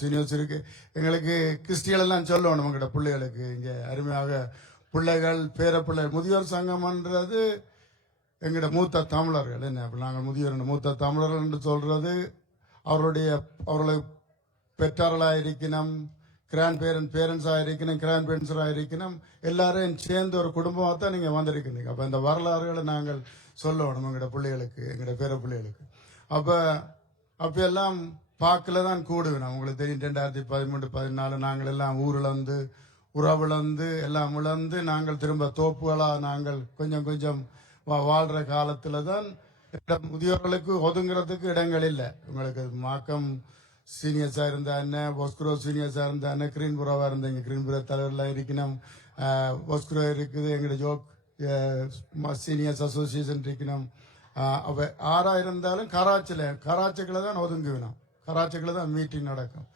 Seniors இருக்கு. எங்களுக்கு கிறிஸ்டியல் எல்லாம் சொல்லணும் எங்கள்கிட்ட பிள்ளைகளுக்கு. இங்கே அருமையாக பிள்ளைகள் பேரப்பிள்ளை முதியோர் சங்கம்ன்றது எங்கள்கிட்ட மூத்த தமிழர்கள். என்ன அப்படி நாங்கள் முதியோர் மூத்த தமிழர்கள் என்று சொல்றது அவர்களுடைய பெற்றார்களாக இருக்கணும், கிராண்ட் பேரண்ட்ஸாக இருக்கணும், கிராண்ட் பேரண்ட்ஸாக இருக்கணும், எல்லாரையும் சேர்ந்து ஒரு குடும்பமாக தான் நீங்கள் வந்திருக்கிறீங்க. அப்போ இந்த வரலாறுகளை நாங்கள் சொல்லணும் எங்கள்கிட்ட பிள்ளைகளுக்கு, எங்கள்கிட்ட பேர பிள்ளைகளுக்கு. அப்போ எல்லாம் பார்க்கல தான் கூடுவேன். உங்களுக்கு தெரியும் 2013-14 நாங்கள் எல்லாம் ஊரிழந்து உறவிழந்து எல்லாம் இழந்து நாங்கள் திரும்ப தோப்புகளாக நாங்கள் கொஞ்சம் கொஞ்சம் வாழ்கிற காலத்தில் தான் முதியோர்களுக்கு ஒதுங்கிறதுக்கு இடங்கள் இல்லை. உங்களுக்கு மாக்கம் சீனியர்ஸாக இருந்தா என்ன, பொஸ்குரோ சீனியர்ஸாக இருந்தா என்ன, கிரீன்புராவாக இருந்தாங்க, கிரீன்புரா தலைவரெலாம் இருக்கணும், பொஸ்குரோ இருக்குது, எங்களுடைய ஜோக் சீனியர்ஸ் அசோசியேஷன் இருக்கணும். அப்போ ஆறாக இருந்தாலும் கராச்சிக்குள்ள தான் ஒதுங்குவினோம், கராச்சிக்குள்ள தான் மீட்டிங் நடக்கும்.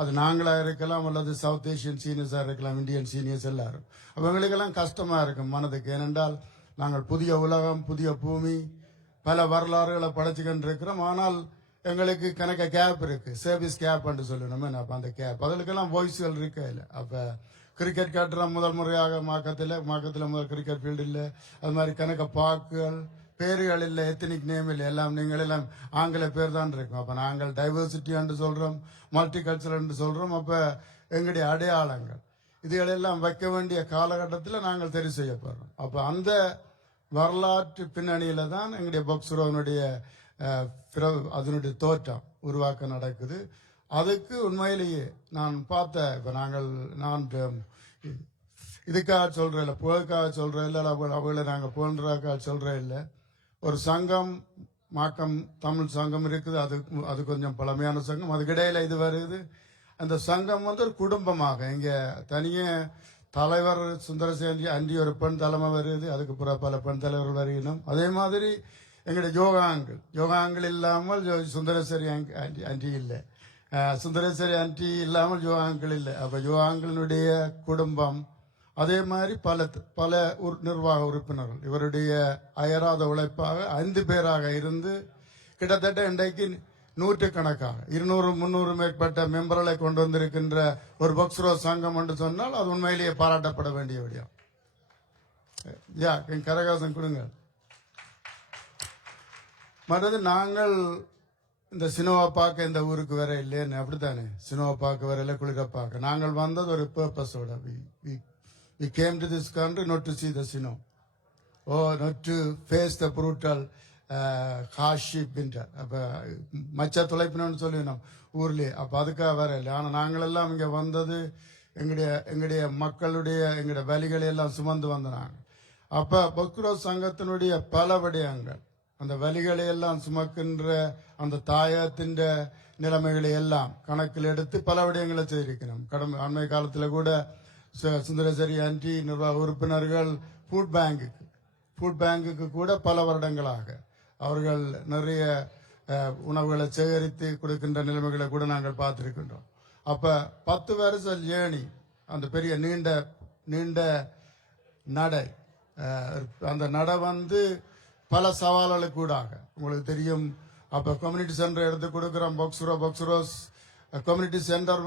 அது நாங்களாக இருக்கலாம் அல்லது சவுத் ஏஷியன் சீனியர்ஸாக இருக்கலாம், இந்தியன் சீனியர்ஸ் எல்லாரும். அப்போ எங்களுக்கெல்லாம் கஷ்டமாக இருக்கும் மனதுக்கு. ஏனென்றால் நாங்கள் புதிய உலகம், புதிய பூமி, பல வரலாறுகளை படைச்சுக்கிட்டு இருக்கிறோம். ஆனால் எங்களுக்கு கணக்க கேப் இருக்கு, சர்வீஸ் கேப் சொல்லணும். அப்போ அந்த கேப் அதுக்கெல்லாம் வாய்ஸ்கள் இருக்க இல்லை. அப்போ கிரிக்கெட் காட்டுறோம் முதல் முறையாக மாக்கத்தில் முதல் கிரிக்கெட் ஃபீல்டு இல்லை. அது மாதிரி கணக்க பாக்குகள் பேர்கள் இல்லை, எத்தனிக் நேம் இல்லை, எல்லாம் நீங்கள் எல்லாம் ஆங்கில பேர் தான் இருக்கும். அப்போ நாங்கள் டைவர்சிட்டி என்று சொல்கிறோம், மல்டி கல்ச்சரல் என்று சொல்கிறோம். அப்போ எங்களுடைய அடையாளங்கள் இதுகளெல்லாம் வைக்க வேண்டிய காலகட்டத்தில் நாங்கள் தெரிவு செய்யப்படுறோம். அப்போ அந்த வரலாற்று பின்னணியில தான் எங்களுடைய பக்சுரோனுடைய அதனுடைய தோற்றம் உருவாக்க நடக்குது. அதுக்கு உண்மையிலேயே நான் பார்த்த இப்போ நான் இதுக்காக சொல்றேன் இல்லை, புகழுக்காக சொல்றேன் இல்லை, அவளை நாங்கள் புகழ்றதுக்காக சொல்றேன் இல்லை. ஒரு சங்கம் மாக்கம் தமிழ் சங்கம் இருக்குது, அது கொஞ்சம் பழமையான சங்கம். அதுக்கிடையில இது வருது. அந்த சங்கம் ஒரு குடும்பமாக இங்கே தனியே தலைவர் சுந்தரசேரி அண்டி ஒரு பெண் தலைமை வருது, அதுக்கு பிறகு பல பெண் தலைவர்கள் வருகணும். அதே மாதிரி எங்களுடைய யோகாங்கள் இல்லாமல் சுந்தரேஸ்வரி ஆண்டி இல்லை, சுந்தரேஸ்வரி ஆண்டி இல்லாமல் யோகாங்கள் இல்லை. அப்ப யோகாங்களுடைய குடும்பம் அதே மாதிரி பல நிர்வாக உறுப்பினர்கள் இவருடைய அயராத உழைப்பாக 5 பேராக இருந்து கிட்டத்தட்ட இன்றைக்கு 100கணக்காக 200-300 மேற்பட்ட மெம்பர்களை கொண்டு வந்திருக்கின்ற ஒரு பக்ஸ்ரோ சங்கம் என்று சொன்னால் அது உண்மையிலேயே பாராட்டப்பட வேண்டிய விடயம். கரகாசம் கொடுங்க. மற்றது நாங்கள் இந்த சினிமா பார்க்க இந்த ஊருக்கு வர இல்லைன்னு அப்படித்தானே, சினிமா பார்க்க வரல, குளிர பார்க்க. நாங்கள் வந்தது ஒரு பர்பஸோட. We came to this country not to see the cinema or not to face the brutal hardship winter. அப்ப மச்ச தொலைப்பினு சொல்லினோம் ஊர்லயே. அப்ப அதுக்காக வரல. ஆனா நாங்கள் எல்லாம் இங்க வந்தது எங்களுடைய மக்களுடைய எங்களுடைய வலிகளை எல்லாம் சுமந்து வந்த நாங்கள். அப்ப பக்ரோ சங்கத்தினுடைய பல விடயங்கள், அந்த வலிகளை எல்லாம் சுமக்கின்ற அந்த தாயத்தின் நிலைமைகளை எல்லாம் கணக்கில் எடுத்து பல விடயங்களை செய்திருக்கணும். அண்மை காலத்தில் கூட சுந்தரேஸ்வரி ஆண்டி நிர்வாக உறுப்பினர்கள் ஃபுட் பேங்குக்கு கூட பல வருடங்களாக அவர்கள் நிறைய உணவுகளை சேகரித்து கொடுக்கின்ற நிலைமைகளை கூட நாங்கள் பார்த்திருக்கின்றோம். அப்ப 10 வருஷ ஏணி, அந்த பெரிய நீண்ட நடை, அந்த நடை பல சவால்களுக்கு கூடாக உங்களுக்கு தெரியும். அப்ப கம்யூனிட்டி சென்டர் எடுத்து கொடுக்கிறோம். பக்ஸ்ரோஸ் கம்யூனிட்டி சென்டர்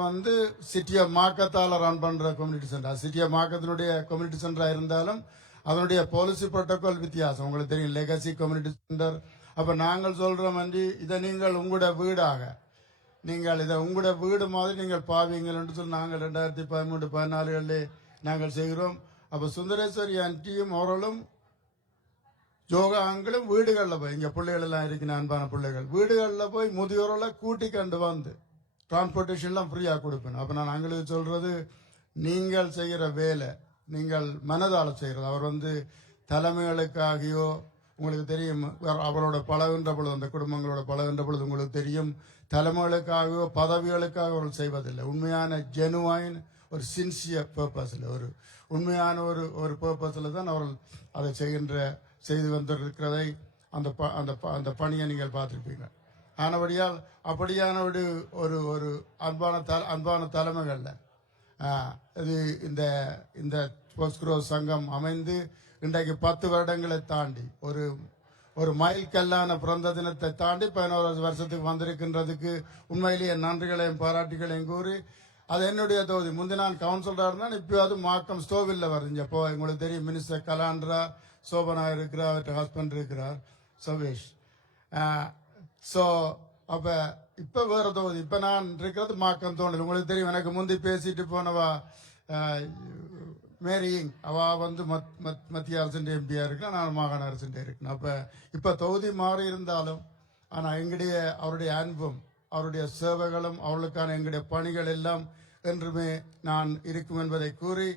சிட்டி ஆஃப் மாக்கத்தால ரன் பண்ற கம்யூனிட்டி சென்டர். சிட்டி ஆஃப் மாக்கத்தினுடைய கம்யூனிட்டி சென்டரா இருந்தாலும் அதனுடைய பாலிசி புரோட்டோகால் வித்தியாசம் உங்களுக்கு தெரியும். Legacy community centre. அப்ப நாங்கள் சொல்றோம் இதை நீங்கள் உங்களுடைய வீடாக, நீங்கள் இதை உங்களுடைய வீடு மாதிரி நீங்கள் பாவீங்கள் என்று சொல்லி நாங்கள் 2013-14 நாங்கள் செய்கிறோம். அப்ப சுந்தரேஸ்வரி ஆண்டியும் அவர்களும் யோகாங்களும் வீடுகளில் போய், இங்க பிள்ளைகள் எல்லாம் இருக்கிற அன்பான பிள்ளைகள் வீடுகளில் போய் முதியோர்களை கூட்டி கண்டு வந்து டிரான்ஸ்போர்டேஷன்லாம் ஃப்ரீயா கொடுப்பேன். அப்ப நான் அவங்களுக்கு சொல்றது, நீங்கள் செய்கிற வேலை நீங்கள் மனதால செய்கிறது. அவர் தலைமைகளுக்காகியோ, உங்களுக்கு தெரியும் அவரோட பழகின்ற பொழுது, அந்த குடும்பங்களோட பழகின்ற பொழுது உங்களுக்கு தெரியும், தலைமைகளுக்காகவோ பதவிகளுக்காக அவர்கள் செய்வதில்லை. உண்மையான ஜெனுவைன் ஒரு சின்சியர் பர்பஸ்ல, ஒரு உண்மையான ஒரு பர்பஸ்ல தான் அவர்கள் அதை செய்து வந்திருக்கிறதை அந்த பணியை நீங்கள் பார்த்திருப்பீங்க. ஆனபடியால் அப்படியான ஒரு அன்பான தலைமைகள்ல இது இந்த பக்ஸ்ரோ சங்கம் அமைந்து இன்றைக்கு 10 வருடங்களை தாண்டி ஒரு மைல்கல்லான பிறந்த தினத்தை தாண்டி 11 வருஷத்துக்கு வந்திருக்கின்றதுக்கு உண்மையிலேயே நன்றிகளையும் பாராட்டுகளையும் கூறி, அது என்னுடைய தொகுதி. முந்தி நான் கவுன்சிலராக இருந்தால் இப்போது மாக்கம் ஸ்டோவில் வருங்க. இப்போ உங்களுக்கு தெரியும், மினிஸ்டர் கலாண்ட்ரா சோபனா இருக்கிறார், அவர்கிட்ட ஹஸ்பண்ட் இருக்கிறார் சவேஷ். ஸோ அப்போ இப்போ வேறு தொகுதி. இப்போ நான் இருக்கிறது மாக்கம் தோண்டல். உங்களுக்கு தெரியும், எனக்கு முந்தி பேசிட்டு போனவா மேரியிங், அவள் வந்து மத்திய அரசுடைய எம்பியாக இருக்கேன், நான் மாகாண அரசுடைய இருக்கேன். அப்போ இப்போ தொகுதி மாறி இருந்தாலும் ஆனால் எங்களுடைய அவருடைய அன்பும் அவருடைய சேவைகளும் அவர்களுக்கான எங்களுடைய பணிகள் எல்லாம் என்றுமே நான் இருக்கும் என்பதை கூறி,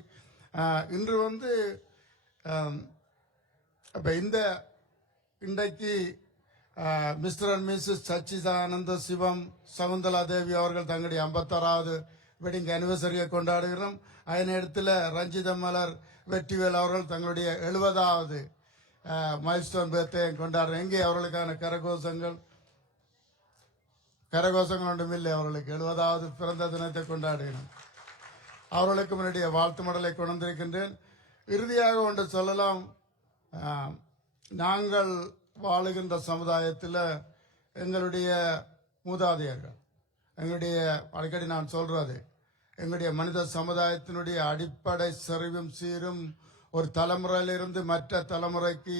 இன்று வந்து அப்போ இன்றைக்கு mister and Mrs Sachidananda Sivam Shakuntala தேவி அவர்கள் தங்களுடைய 56வது வெட்டிங் அனிவர்சரியை கொண்டாடுகிறோம். அதே நேரத்தில் ரஞ்சித மலர் வெற்றிவேல் அவர்கள் தங்களுடைய 70வது மைல்ஸ்டோன் பர்த்டே கொண்டாடுறோம். எங்கே அவர்களுக்கான கரகோஷங்கள் ஒன்றுமில்லை. அவர்களுக்கு 70வது பிறந்த தினத்தை கொண்டாடுகிறோம். அவர்களுக்கு முன்னாடிய வாழ்த்து மடலை கொண்டு வந்திருக்கின்றேன். இறுதியாக ஒன்று சொல்லலாம், நாங்கள் வாழுகின்ற சமுதாயத்தில் எங்களுடைய மூதாதையர்கள், எங்களுடைய அடிக்கடி நான் சொல்றது, எங்களுடைய மனித சமுதாயத்தினுடைய அடிப்படை செறிவும் சீரும் ஒரு தலைமுறையிலிருந்து மற்ற தலைமுறைக்கு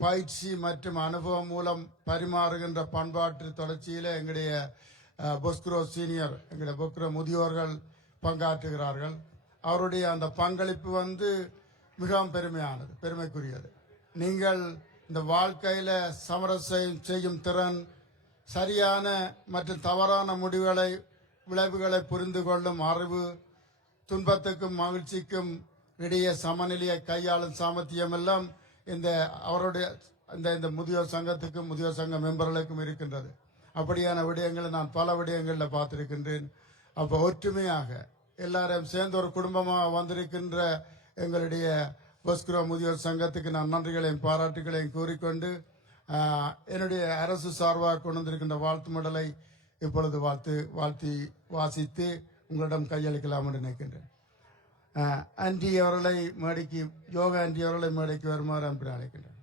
பயிற்சி மற்றும் அனுபவம் மூலம் பரிமாறுகின்ற பண்பாட்டு தொடர்ச்சியில் எங்களுடைய பொஸ்குரோ சீனியர், எங்களுடைய பொஸ்குரோ முதியோர்கள் பங்காற்றுகிறார்கள். அவருடைய அந்த பங்களிப்பு வந்து மிகவும் பெருமையானது, பெருமைக்குரியது. நீங்கள் இந்த வாழ்க்கையில சமரசம் செய்யும் திறன், சரியான மற்றும் தவறான விளைவுகளை புரிந்து கொள்ளும் அறிவு, துன்பத்துக்கும் மகிழ்ச்சிக்கும் இடையே சமநிலையை கையாளும் சாமர்த்தியம் எல்லாம் அவருடைய இந்த முதியோர் சங்கத்துக்கும் முதியோர் சங்க மெம்பர்களுக்கும் இருக்கின்றது. அப்படியான விடயங்களை நான் பல விடயங்களில் பார்த்திருக்கின்றேன். அப்போ ஒற்றுமையாக எல்லாரையும் சேர்ந்து ஒரு குடும்பமாக வந்திருக்கின்ற எங்களுடைய பொஸ்குரோ முதியோர் சங்கத்துக்கு நான் நன்றிகளையும் பாராட்டுகளையும் கூறிக்கொண்டு, என்னுடைய அரசு சார்பாக கொண்டு வந்திருக்கின்ற வாழ்த்து மடலை இப்பொழுது வாசித்து உங்களிடம் கையளிக்கலாம் என்று நினைக்கின்றேன். ஆண்டி அவர்களை மேடைக்கு, யோகா ஆண்டி அவர்களை மேடைக்கு வருமாறு அன்பு அழைக்கின்றேன்.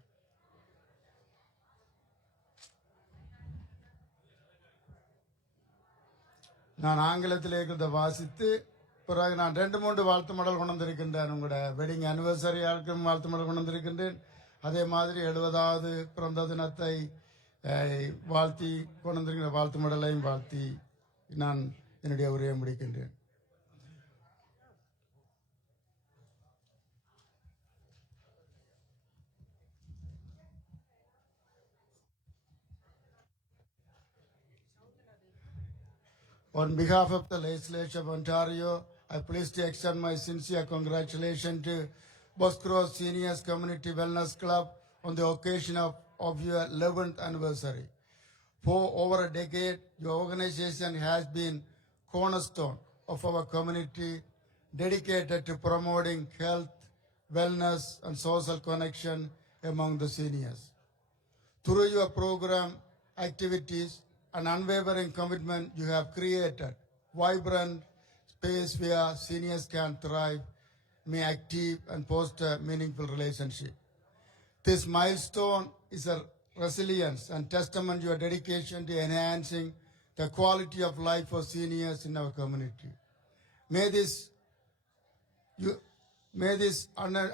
நான் ஆங்கிலத்தில் இருக்கிறத வாசித்து பிறகு நான் 2-3 வாழ்த்து மடல் கொண்டு வந்திருக்கின்றேன். உங்களோட வெட்டிங் அனிவர்சரியாருக்கும் வாழ்த்து மடல் கொண்டு வந்திருக்கின்றேன். அதே மாதிரி 70வது பிறந்த தினத்தை வாழ்த்தி கொண்டு வந்திருக்கிற வாழ்த்து மடலையும் வாழ்த்தி நான் என்னுடைய உரையை முடிக்கின்றேன். On behalf of the legislature of Ontario, I am pleased to extend my sincere congratulations to Boscro Seniors Community Wellness Club on the occasion of your 11th anniversary. For over a decade, your organization has been cornerstone of our community, dedicated to promoting health, wellness, and social connection among the seniors. Through your program activities and unwavering commitment, you have created vibrant space where seniors can thrive, be active, and foster meaningful relationship. This milestone is a resilience and testament to your dedication to enhancing the quality of life for seniors in our community. May this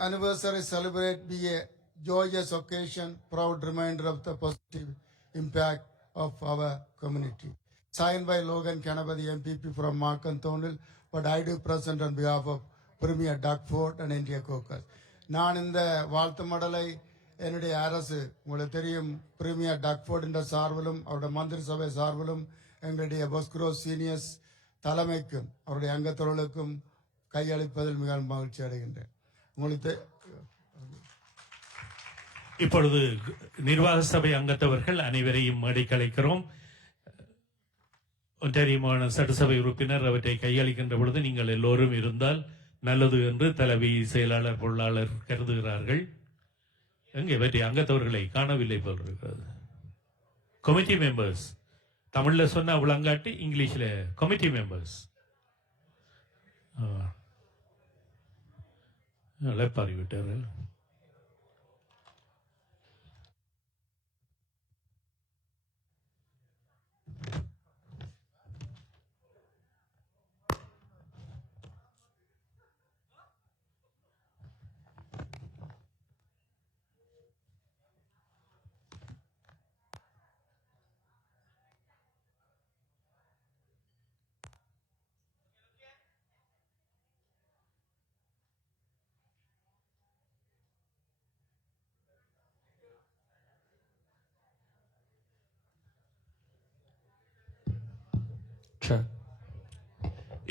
anniversary celebrate be a joyous occasion, proud reminder of the positive impact of our community. Signed by Logan Kanapati MPP from Markham Thornhill, but I do present on behalf of Premier Doug Ford and India Caucus. நான் இந்த வாழ்த்து மடலை என்னுடைய அரசு, உங்களுக்கு தெரியும், premier Doug Ford என்ற சார்பிலும் அவருடைய மந்திரி சபை சார்பிலும் எங்களுடைய பொஸ்குரோ சீனியர்ஸ் தலைமைக்கும் அவருடைய அங்கத்தொழிலுக்கும் கையளிப்பதில் மிக மகிழ்ச்சி அடைகின்றேன். உங்களுக்கு இப்பொழுது நிர்வாக சபை அங்கத்தவர்கள் அனைவரையும் மேடைக்கு அழைக்கிறோம். ஒன்டாரியோ மாகாண சட்டசபை உறுப்பினர் அவற்றை கையளிக்கின்ற பொழுது நீங்கள் எல்லோரும் இருந்தால் நல்லது என்று தலைவி, செயலாளர், பொருளாளர் கருதுகிறார்கள். எங்கே இவற்றை அங்கத்தவர்களை காணவில்லை போல் இருக்கிறது. கமிட்டி மெம்பர்ஸ், தமிழ்ல சொன்ன விளங்காட்டி இங்கிலீஷ்ல கமிட்டி மெம்பர்ஸ் அழைப்பாரிவிட்டார்கள்.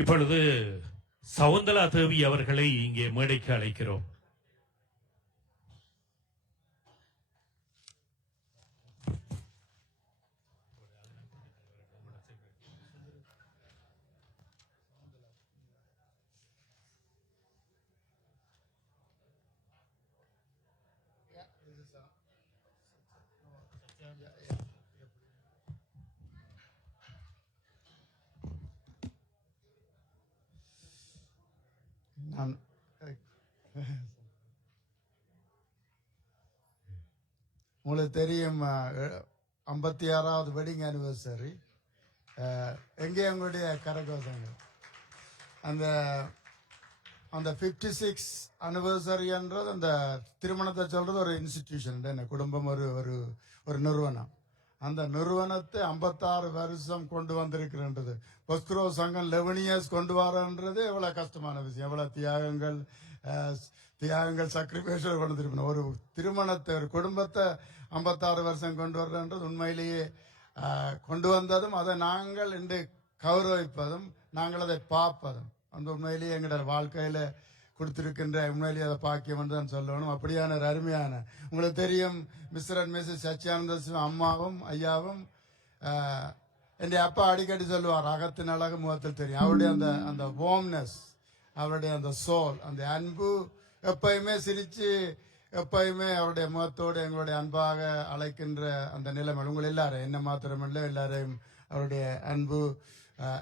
இப்பொழுது சவுந்தலா தேவி அவர்களை இங்கே மேடைக்கு அழைக்கிறோம். நான் உங்களுக்கு தெரியும் 56வது வெட்டிங் ஆனிவர்சரி. எங்கே உங்களுடைய கரகோஷங்கள் அந்த அந்த 56 அனிவர்சரின்றது அந்த திருமணத்தை சொல்றது ஒரு இன்ஸ்டிடியூஷன், என்ன குடும்பம், ஒரு ஒரு ஒரு நிறுவனம். அந்த நிறுவனத்தை 56 வருஷம் கொண்டு வந்திருக்கிறது. பொஸ்குரோ சங்கம் 11 இயர்ஸ் கொண்டு வரன்றது எவ்வளவு கஷ்டமான விஷயம், எவ்வளவு தியாகங்கள் சாக்ரிஃபைஸ் கொண்டு திரும்பணும். ஒரு திருமணத்தை, ஒரு குடும்பத்தை 56 வருஷம் கொண்டு வர்றன்றது உண்மையிலேயே கொண்டு வந்ததும், அதை நாங்கள் இன்று கௌரவிப்பதும், நாங்கள் அதை பார்ப்பதும் அந்த உண்மையிலேயே எங்களோட வாழ்க்கையில கொடுத்திருக்கின்ற உண்மையிலேயே அதை பாக்கியம் தான் சொல்லணும். அப்படியான ஒரு அருமையான, உங்களுக்கு தெரியும் மிஸ்டர் அண்ட் மிஸ்ஸஸ் சச்சியானந்த சிவம் அம்மாவும் ஐயாவும் என் அப்பா அடிக்கடி சொல்லுவார், அகத்தின் அழகு முகத்தில் தெரியும். அவருடைய அந்த அந்த வார்ம்னஸ், அவருடைய அந்த சோல், அந்த அன்பு எப்பயுமே சிரிச்சு எப்பயுமே அவருடைய முகத்தோடு எங்களுடைய அன்பாக அழைக்கின்ற அந்த நிலைமை உங்கள் எல்லாரும், என்ன மாத்திரமில்லை எல்லாரையும் அவருடைய அன்பு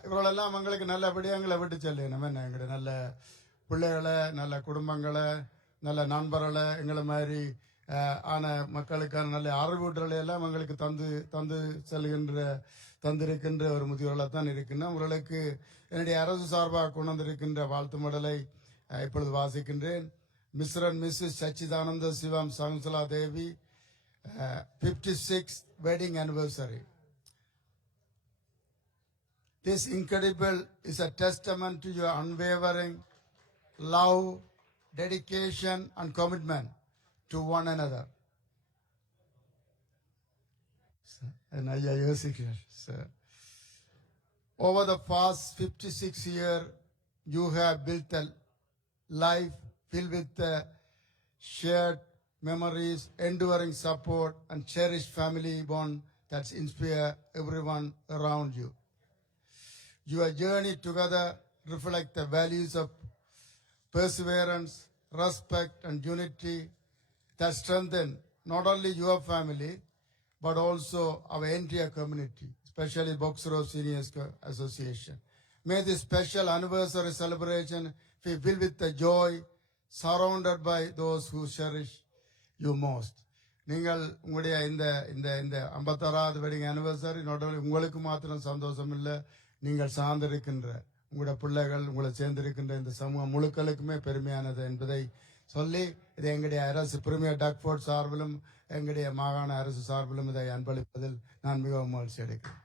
இவர்களெல்லாம் எங்களுக்கு நல்லபடியாக எங்களை விட்டு செல்லணும். என்ன எங்களுடைய நல்ல பிள்ளைகளை, நல்ல குடும்பங்களை, நல்ல நண்பர்களை, எங்களை மாதிரி ஆன மக்களுக்கான நல்ல அறிவூட்டலை எல்லாம் எங்களுக்கு தந்து தந்திருக்கின்ற ஒரு முதியோர்களாக தான் இருக்கின்றோம். உங்களுக்கு என்னுடைய அரசு சார்பாக கொண்டு வந்திருக்கின்ற வாழ்த்து மடலை இப்பொழுது வாசிக்கின்றேன். Mr and Mrs Sachidananda Sivam Shakuntala Devi 56th wedding anniversary. This incredible is a testament to your unwavering love, dedication and commitment to one another. And I sir. Over the past 56 years, you have built a life filled with shared memories, enduring support and cherished family bond that inspire everyone around you. Your journey together reflect the values of perseverance, respect and unity that strengthen not only your family but also our entire community, especially Boxero Seniors Association. May this special anniversary celebration be filled with the joy, surrounded by those who cherish you most. நீங்கள் உங்களுடைய இந்த இந்த இந்த 56வது wedding anniversary உங்களுக்கு மாத்திரம் சந்தோஷம் இல்லை, நீங்கள் சார்ந்திருக்கின்ற உங்களுடைய பிள்ளைகள், உங்களை சேர்ந்திருக்கின்ற இந்த சமூகம் முழுக்களுக்குமே பெருமையானது என்பதை சொல்லி, இது எங்களுடைய அரசு பிரிமியர் டக்ஃபோர்ட் சார்பிலும் எங்களுடைய மாகாண அரசு சார்பிலும் இதை அன்பளிப்பதில் நான் மிகவும் மகிழ்ச்சி அடைக்கிறேன்.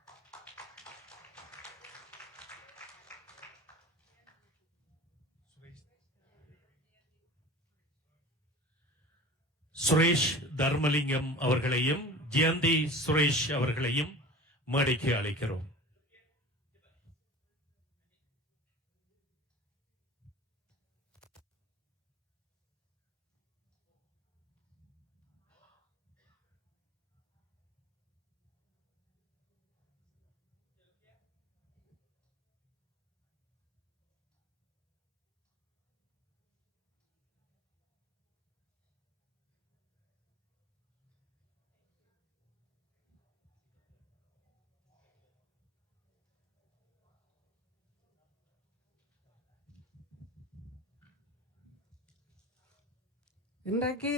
சுரேஷ் தர்மலிங்கம் அவர்களையும் ஜெயந்தி சுரேஷ் அவர்களையும் மேடைக்கு அழைக்கிறோம். இன்றைக்கு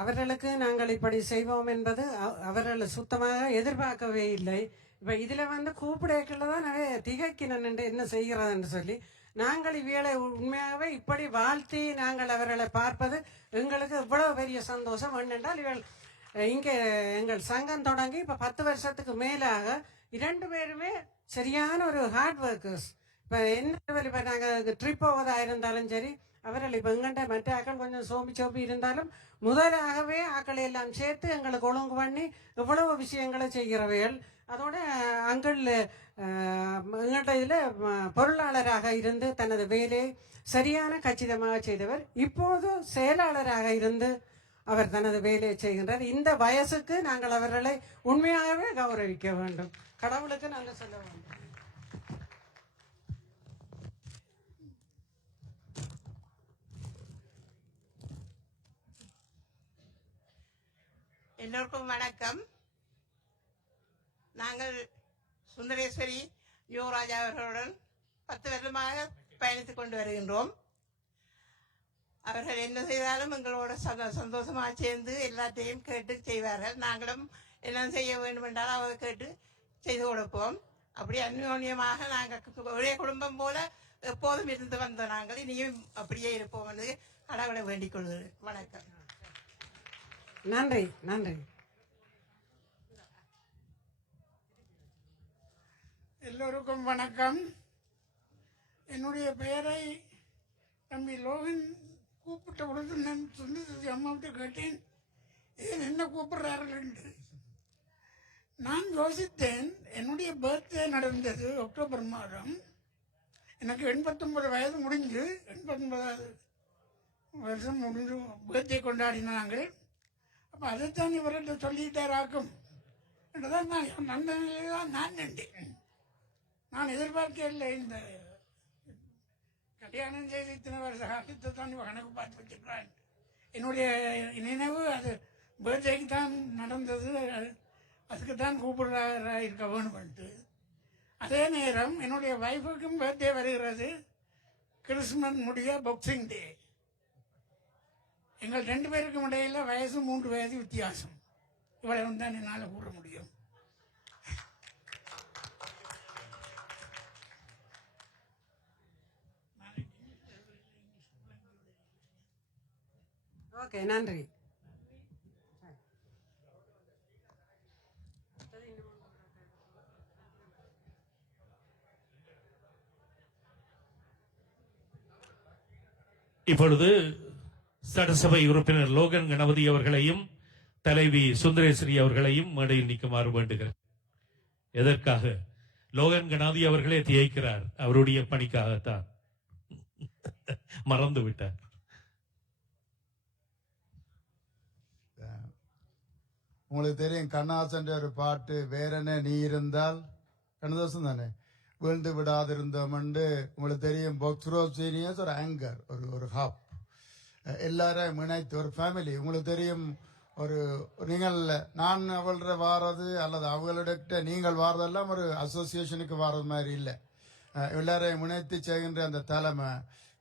அவர்களுக்கு நாங்கள் இப்படி செய்வோம் என்பது அவர்கள் சுத்தமாக எதிர்பார்க்கவே இல்லை. இப்போ இதில் கூப்பிடக்கல தான் திகைக்கினன் என்ன செய்கிறதுன்னு சொல்லி நாங்கள் இவ்வேளை உண்மையாகவே இப்படி வாழ்த்தி நாங்கள் அவர்களை பார்ப்பது எங்களுக்கு இவ்வளவு பெரிய சந்தோஷம். என்னென்றால் இவள் இங்கே எங்கள் சங்கம் தொடங்கி இப்போ 10 வருஷத்துக்கு மேலாக 2 பேருமே சரியான ஒரு ஹார்ட் ஒர்க்கர்ஸ். இப்போ என்ன இப்போ நாங்கள் ட்ரிப் போவதாக இருந்தாலும் சரி, அவர்கள் இப்போ எங்கள்கிட்ட மற்ற ஆக்கள் கொஞ்சம் சோம்பி இருந்தாலும் முதலாகவே ஆக்களை எல்லாம் சேர்த்து எங்களுக்கு ஒழுங்கு பண்ணி இவ்வளவு விஷயங்களை செய்கிறவைகள். அதோட அங்கள் எங்கள்கிட்ட இதில் பொருளாளராக இருந்து தனது வேலையை சரியான கச்சிதமாக செய்தவர். இப்போது செயலாளராக இருந்து அவர் தனது வேலையை செய்கின்றார். இந்த வயசுக்கு நாங்கள் அவர்களை உண்மையாகவே கௌரவிக்க வேண்டும். கடவுளுக்கு நாங்கள் சொல்ல வேண்டும். எல்லோருக்கும் வணக்கம். நாங்கள் சுந்தரேஸ்வரி யுவராஜா அவர்களுடன் 10 வருடமாக பயணித்துக் கொண்டு வருகின்றோம். அவர்கள் என்ன செய்தாலும் எங்களோட சந்தோஷமாக சேர்ந்து எல்லாத்தையும் கேட்டு செய்வார்கள். நாங்களும் என்ன செய்ய வேண்டும் என்றால் அவர் கேட்டு செய்து கொடுப்போம். அப்படி அந்யோன்யமாக நாங்கள் ஒரே குடும்பம் போல எப்போதும் இருந்து வந்த நாங்கள் இனியும் அப்படியே இருப்போம் என்று கடவுளை வேண்டிக் கொள்கிறேன். வணக்கம். நன்றி. நன்றி. எல்லோருக்கும் வணக்கம். என்னுடைய பெயரை தம்பி லோகன் கூப்பிட்ட பொழுது நான் சுந்தரி அம்மாவிட்ட கேட்டேன், ஏன் என்ன கூப்பிடுறார்கள் என்று. நான் யோசித்தேன், என்னுடைய பர்த்டே நடந்தது அக்டோபர் மாதம். எனக்கு 89 வயது முடிஞ்சு 89வது வருஷம் முடிஞ்சு பர்த்டே கொண்டாடினாங்க. அப்போ அதைத்தான் இவர்கிட்ட சொல்லிட்டாராக்கும் என்றுதான் நான் அந்த நிலையில் தான் நான் நின்றேன். நான் எதிர்பார்க்கவில்லை. இந்த கல்யாணம் செய்து இத்தனை வருஷ காலத்தை தான் கணக்கு பார்த்து வச்சுக்கிறான். என்னுடைய நினைவு அது பர்த்டேக்கு தான் நடந்தது, அதுக்கு தான் கூப்பிடுறா இருக்க வேணும்ட்டு. அதே நேரம் என்னுடைய வைஃபுக்கும் பர்த்டே வருகிறது, கிறிஸ்மஸ் முடிய பாக்ஸிங் டே. எங்கள் 2 பேருக்கும் இடையில வயசு 3 வயது வித்தியாசம். இவ்வளவு தான் என்னால் கூற முடியும். ஓகே, நன்றி. இப்பொழுது சட்டசபை உறுப்பினர் லோகன் கணபதி அவர்களையும் தலைவி சுந்தரேஸ்வரி அவர்களையும் மேடையில் நிற்குமாறு வேண்டுகிறேன். எதற்காக? லோகன் கணபதி அவர்களே தியைக்கிறார், அவருடைய பணிக்காகத்தான். மறந்து விட்டார். உங்களுக்கு தெரியும் கண்ணாசன் ஒரு பாட்டு, வேறென்ன நீ இருந்தால், கண்ணதாசன் தானே, வீழ்ந்து விடாதிருந்தோம்ண்டு. உங்களுக்கு தெரியும் பொக்ஸ்ரோ சீனியர்ஸ் ஒரு ஆங்கர், ஒரு ஹாப், எல்லாரும் இணைத்து ஒரு ஃபேமிலி. உங்களுக்கு தெரியும், ஒரு நீங்கள் நான் அவள வாரது அல்லது அவங்களிட நீங்கள் வாரதெல்லாம் ஒரு அசோசியேஷனுக்கு வாரது மாதிரி இல்லை. எல்லாரையும் இணைத்து செய்கின்ற அந்த தலைமை,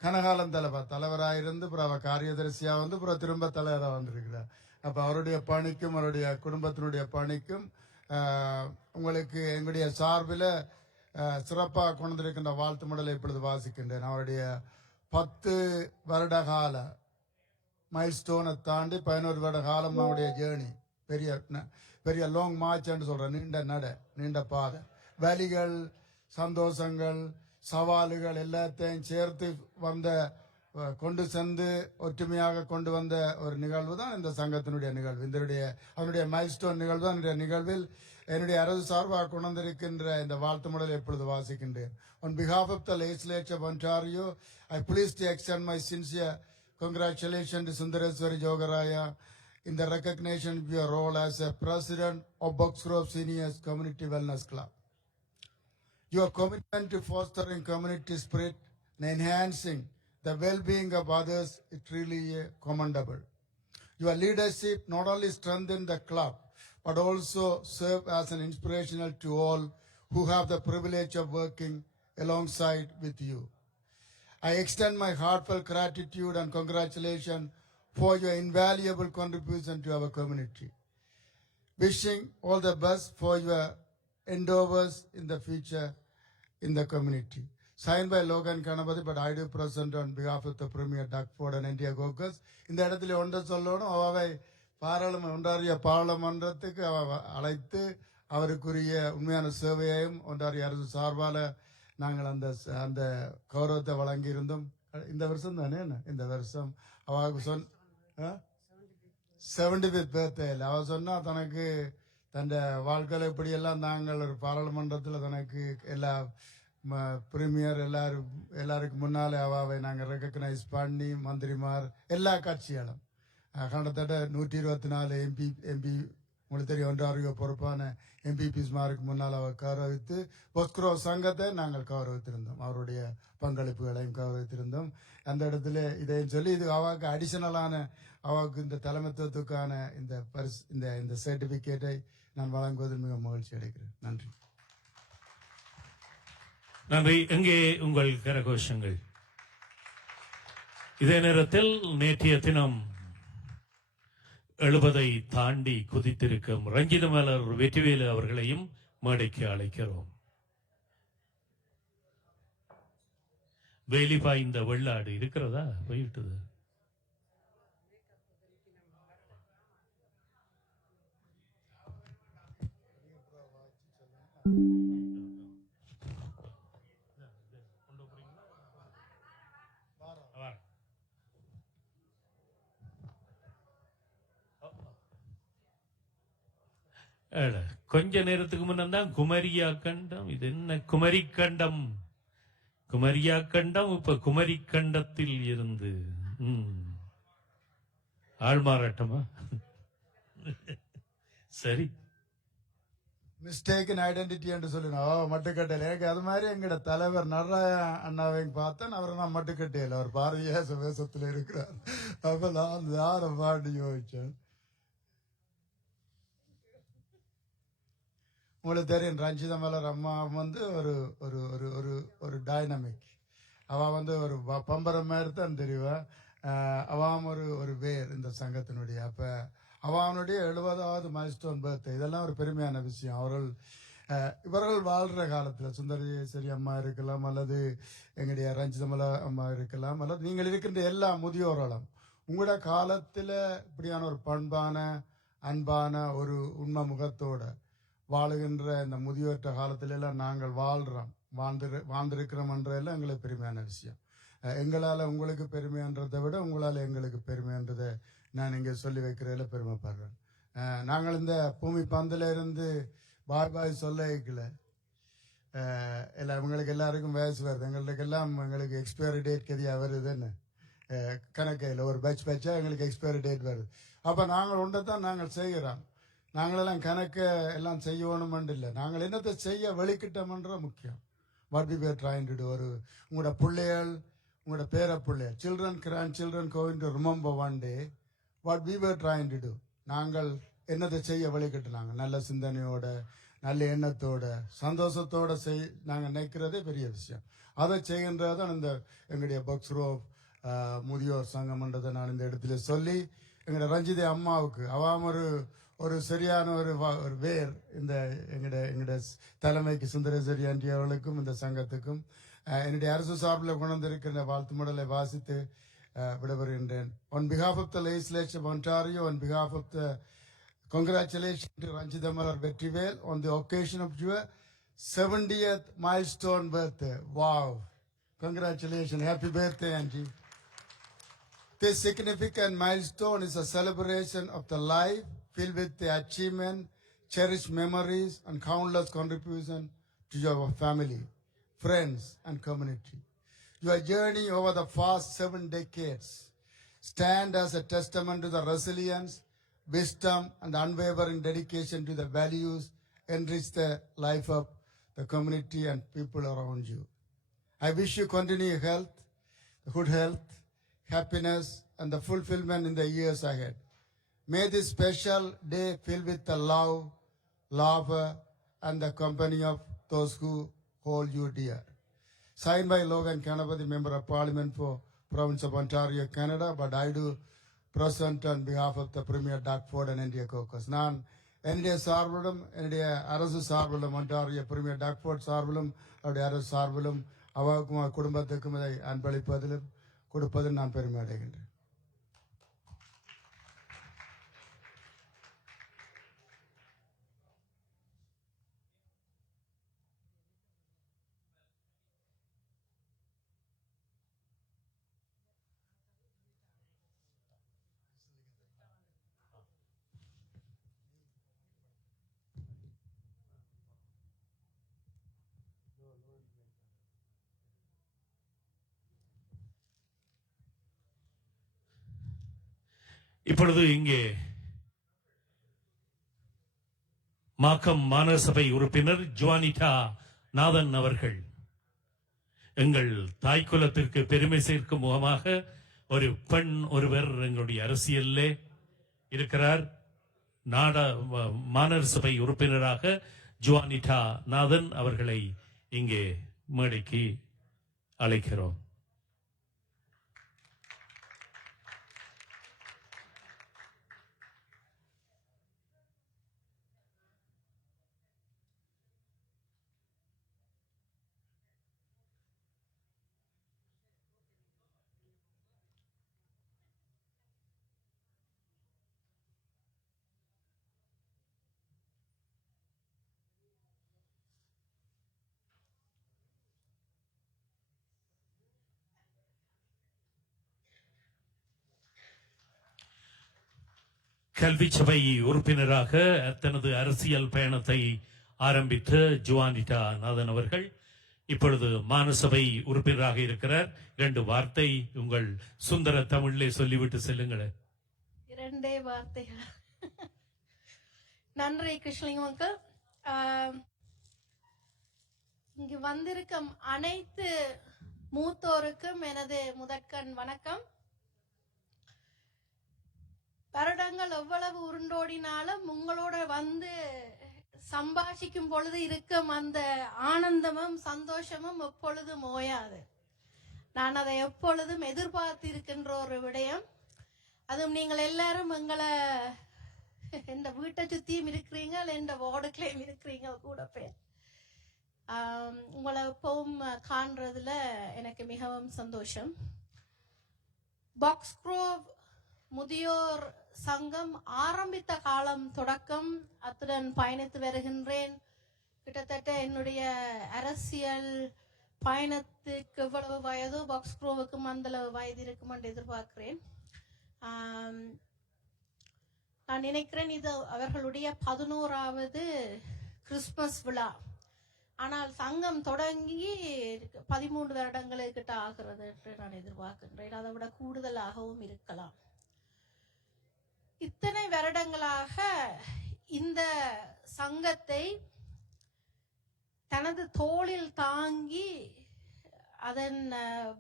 கனகாலம் தலைவராயிருந்து அப்புறம் அவ காரியதரிசியா வந்து அப்புறம் திரும்ப தலைவராக வந்திருக்கிறார். அப்ப அவருடைய பணிக்கும் அவருடைய குடும்பத்தினுடைய பணிக்கும் உங்களுக்கு எங்களுடைய சார்பில் சிறப்பாக கொண்டிருக்கின்ற வாழ்த்து மடலை இப்பொழுது வாசிக்கின்றேன். அவருடைய 10 வருட கால மைல்ஸ்டோனை தாண்டி 11 வருட காலம் அவருடைய ஜேர்னி, பெரிய லாங் மார்ச் என்று சொல்ற, நீண்ட பாதை, வலிகள், சந்தோஷங்கள், சவால்கள் எல்லாத்தையும் சேர்த்து கொண்டு சென்று ஒற்றுமையாக கொண்டு வந்த ஒரு நிகழ்வு தான் இந்த சங்கத்தினுடைய நிகழ்வு. அதனுடைய மைல்ஸ்டோன் நிகழ்வு தான் இந்த நிகழ்வில் என்னுடைய அரசு சார்பாக கொண்டு வந்திருக்கின்ற இந்த வாழ்த்து மடலை எப்பொழுது வாசிக்கின்றேன். On behalf of the legislature of Ontario, I please to extend my sincere congratulations to Sundareswari Jogaraya in the recognition of your role as a president of Box Grove Seniors Community Wellness Club. Your commitment to fostering community spirit and enhancing the well-being of others is truly commendable. Your leadership not only strengthened the club, but also serve as an inspirational to all who have the privilege of working alongside with you. I extend my heartfelt gratitude and congratulations for your invaluable contribution to our community. Wishing all the best for your endeavors in the future in the community. Signed by Logan Kanapati, but I do present on behalf of the Premier Doug Ford and India Caucus. இந்த இடத்துல ஒன்றை சொல்லணும், அவை ஒன்றாரிய பாராளுமன்றத்துக்கு அழைத்து அவருக்குரிய உண்மையான சேவையையும் ஒன்றாரிய அரசு சார்பால் நாங்கள் அந்த கௌரவத்தை வழங்கியிருந்தோம். இந்த வருஷம் தானே, இந்த வருஷம் அவளுக்கு 75th பர்த்டே அவ சொன்னா தனக்கு தன் வாழ்க்கையில் இப்படியெல்லாம் நாங்கள் ஒரு பாராளுமன்றத்தில் தனக்கு எல்லா பிரீமியர் எல்லாருக்கும் முன்னாலே அவாவை நாங்கள் ரெக்கக்னைஸ் பண்ணி மந்திரிமார் எல்லா கட்சிகளும் கிட்டத்தட்ட 124 எம்பி உங்களுக்கு தெரியும் ஒன்றாரிய பொறுப்பான எம்பிபிஸ்மாருக்கு முன்னால் அவர் கௌரவித்து பொஸ்குரோ சங்கத்தை நாங்கள் கௌரவித்திருந்தோம், அவருடைய பங்களிப்புகளையும் கௌரவித்திருந்தோம். அந்த இடத்துல இதையும் சொல்லி இது அவாவுக்கு அடிஷனலான அவாவுக்கு இந்த தலைமைத்துவத்துக்கான இந்த பரிசு இந்த சர்டிபிகேட்டை நான் வழங்குவதில் மிக மகிழ்ச்சி அடைகிறேன். நன்றி. நன்றி. எங்கே உங்கள் கரகோஷங்கள்? இதே நேரத்தில் நேற்றைய தினம் 70 தாண்டி குதித்திருக்கும் ரஞ்சித மலர் வெற்றிவேலு அவர்களையும் மேடைக்கு அழைக்கிறோம். வேலி பாய்ந்த வெள்ளாடு இருக்கிறதா? போயிட்டுது. கொஞ்ச நேரத்துக்கு முன்னதான் குமரியா கண்டம், இது என்ன குமரி கண்டம்? குமரியா கண்டம் இப்ப குமரி கண்டத்தில் இருந்து ஆள்மாறாட்டமா? சரி, மிஸ்டேக் ஐடென்டிட்டி என்று சொல்லணும் மட்டுக்கட்டையில். எனக்கு அது மாதிரி எங்கட தலைவர் நடராய அண்ணாவையும் பார்த்தேன், அவரை நான் மட்டுக்கட்டையில் அவர் பாரதிய வேஷத்தில் இருக்கிறார். அப்ப நான் யாரை பாட்டு யோசிச்சேன். உங்களுக்கு தெரியும் ரஞ்சித மலர் அம்மா வந்து ஒரு ஒரு ஒரு ஒரு ஒரு டைனமிக். அவள் வந்து ஒரு பம்பரம் மாதிரி தான் தெரிவா. அவன் ஒரு வேர் இந்த சங்கத்தினுடைய. அப்போ அவனுடைய 70வது மைல்ஸ்டோன் பர்த்டே, இதெல்லாம் ஒரு பெருமையான விஷயம். இவர்கள் வாழ்கிற காலத்தில் சுந்தரேஸ்வரி அம்மா இருக்கலாம், அல்லது எங்களுடைய ரஞ்சிதமலா அம்மா இருக்கலாம், அல்லது நீங்கள் இருக்கின்ற எல்லா முதியோர்களும் உங்களோட காலத்தில் இப்படியான ஒரு பண்பான அன்பான ஒரு உண்மை முகத்தோட வாழுகின்ற இந்த முதியோற்ற காலத்துல எல்லாம் நாங்கள் வாழ்ந்திருக்கிறோம்ன்றதெல்லாம் எங்களுக்கு பெருமையான விஷயம். எங்களால் உங்களுக்கு பெருமைன்றதை விட உங்களால் எங்களுக்கு பெருமைன்றதை நான் இங்கே சொல்லி வைக்கிறதுல பெருமைப்படுறேன். நாங்கள் இந்த பூமி பந்தில் இருந்து பாய் சொல்ல வைக்கல. இவங்களுக்கு எல்லாருக்கும் வயசு வருது, எங்களுக்கு எக்ஸ்பைரி டேட் கதியாக வருதுன்னு கணக்கையில் ஒரு பேட்சா எங்களுக்கு எக்ஸ்பைரி டேட் வருது. அப்போ நாங்கள் ஒன்றை தான் நாங்கள் செய்கிறோம். நாங்களெல்லாம் கணக்கு எல்லாம் செய்யணுமென்று இல்லை, நாங்கள் என்னத்தை செய்ய வெளிக்கிட்டோம்ன்ற முக்கியம். What we were trying to do. உங்களோட பிள்ளைகள், உங்களோட பேர பிள்ளைகள், children grandchildren going to remember one day what we were trying to do. நாங்கள் என்னத்தை செய்ய வெளிக்கிட்டுனாங்க, நல்ல சிந்தனையோட நல்ல எண்ணத்தோட சந்தோஷத்தோட நாங்கள் நினைக்கிறதே பெரிய விஷயம். அதை செய்கின்றதான் இந்த எங்களுடைய பக்ஸ்ரோ முதியோர் சங்கம்ன்றதை நான் இந்த இடத்துல சொல்லி எங்களோட ரஞ்சிதே அம்மாவுக்கு அவாம ஒரு சரியான ஒரு வேர் இந்த எங்கட தலைமைக்கு சுந்தரேஸ்வரி ஆண்டி அவர்களுக்கும் இந்த சங்கத்துக்கும் என்னுடைய அரசு சார்பில் கொண்டு வந்திருக்கிற வாழ்த்து மடலை வாசித்து விடைபெறுகின்றேன். On behalf of the legislature of Ontario, on behalf of the congratulations to Ranjitha Malar Vetrivel on the occasion of your 70th milestone birthday. Wow! Congratulations. Happy birthday, Auntie. This significant milestone is a celebration of the life filled with the achievement, cherished memories, and countless contributions to your family, friends, and community. Your journey over the past 7 decades stand as a testament to the resilience, wisdom, and unwavering dedication to the values enrich the life of the community and people around you. I wish you continued health, good health, happiness, and the fulfillment in the years ahead. May this special day fill with the love, laughter, and the company of those who hold you dear. Signed by Logan Kanapati, Member of Parliament for Province of Ontario, Canada, but I do present on behalf of the Premier Doug Ford and India Caucus. நான் என்னுடைய சார்பிலும் என்னுடைய அரசு சார்பிலும் ஒன்டாரிய premier talk fort சார்பிலும் அவருடைய அரசு சார்பிலும் அவருக்கும் குடும்பத்துக்கும் இதை அன்பளிப்பதிலும் கொடுப்பதில் நான் பெருமை அடைகின்றேன். இப்பொழுது இங்கே மாக்கம் மாநகரசபை உறுப்பினர் ஜுவானிட்டா நாதன் அவர்கள் எங்கள் தாய்க்குலத்திற்கு பெருமை சேர்க்கும் முகமாக ஒரு பெண் ஒருவர் எங்களுடைய அரசியலிலே இருக்கிறார். மாநகரசபை உறுப்பினராக ஜுவானிட்டா நாதன் அவர்களை இங்கே மேடைக்கு அழைக்கிறோம். கல்வி சபை உறுப்பினராக தனது அரசியல் பயணத்தை ஆரம்பித்த ஜுவானிட்டா நாதன் அவர்கள் இப்பொழுது மாநசபை உறுப்பினராக இருக்கிறார். 2 வார்த்தை உங்கள் சுந்தர தமிழிலே சொல்லிவிட்டு செல்லுங்களேன். 2 வார்த்தைகள். நன்றி கிருஷ்ணலிங்கம் அங்கிள். இங்கு வந்திருக்கும் அனைத்து மூத்தோருக்கும் எனது முதற்கண் வணக்கம். வருடங்கள் எவ்வளவு உருண்டோடினாலும் உங்களோட வந்து சம்பாஷிக்கும் பொழுது இருக்கும் அந்த ஆனந்தமும் சந்தோஷமும் எப்பொழுதும் ஓயாது. நான் அதை எப்பொழுதும் எதிர்பார்த்து இருக்கின்ற ஒரு விடயம். அதுவும் நீங்கள் எல்லாரும் எங்களை எந்த வீட்டை சுத்தியும் இருக்கிறீங்க, எந்த வார்டுகளையும் இருக்கிறீங்க கூட பேர். உங்களை எப்பவும் காண்றதுல எனக்கு மிகவும் சந்தோஷம். பாக்ஸ்க்ரோவ் முதியோர் சங்கம் ஆரம்பித்த காலம் தொடக்கம் அத்துடன் பயணித்து வருகின்றேன். கிட்டத்தட்ட என்னுடைய அரசியல் பயணத்துக்கு எவ்வளவு வயதோ பாக்ஸ்க்ரோவுக்கும் அந்த வயது இருக்கும் என்று எதிர்பார்க்கிறேன். நான் நினைக்கிறேன் இது அவர்களுடைய 11வது கிறிஸ்துமஸ் விழா. ஆனால் சங்கம் தொடங்கி 13 வருடங்களுக்கிட்ட ஆகிறது என்று நான் எதிர்பார்க்கின்றேன். அதை விட கூடுதலாகவும் இருக்கலாம். இத்தனை வருடங்களாக இந்த சங்கத்தை தனது தோளில் தாங்கி அதன்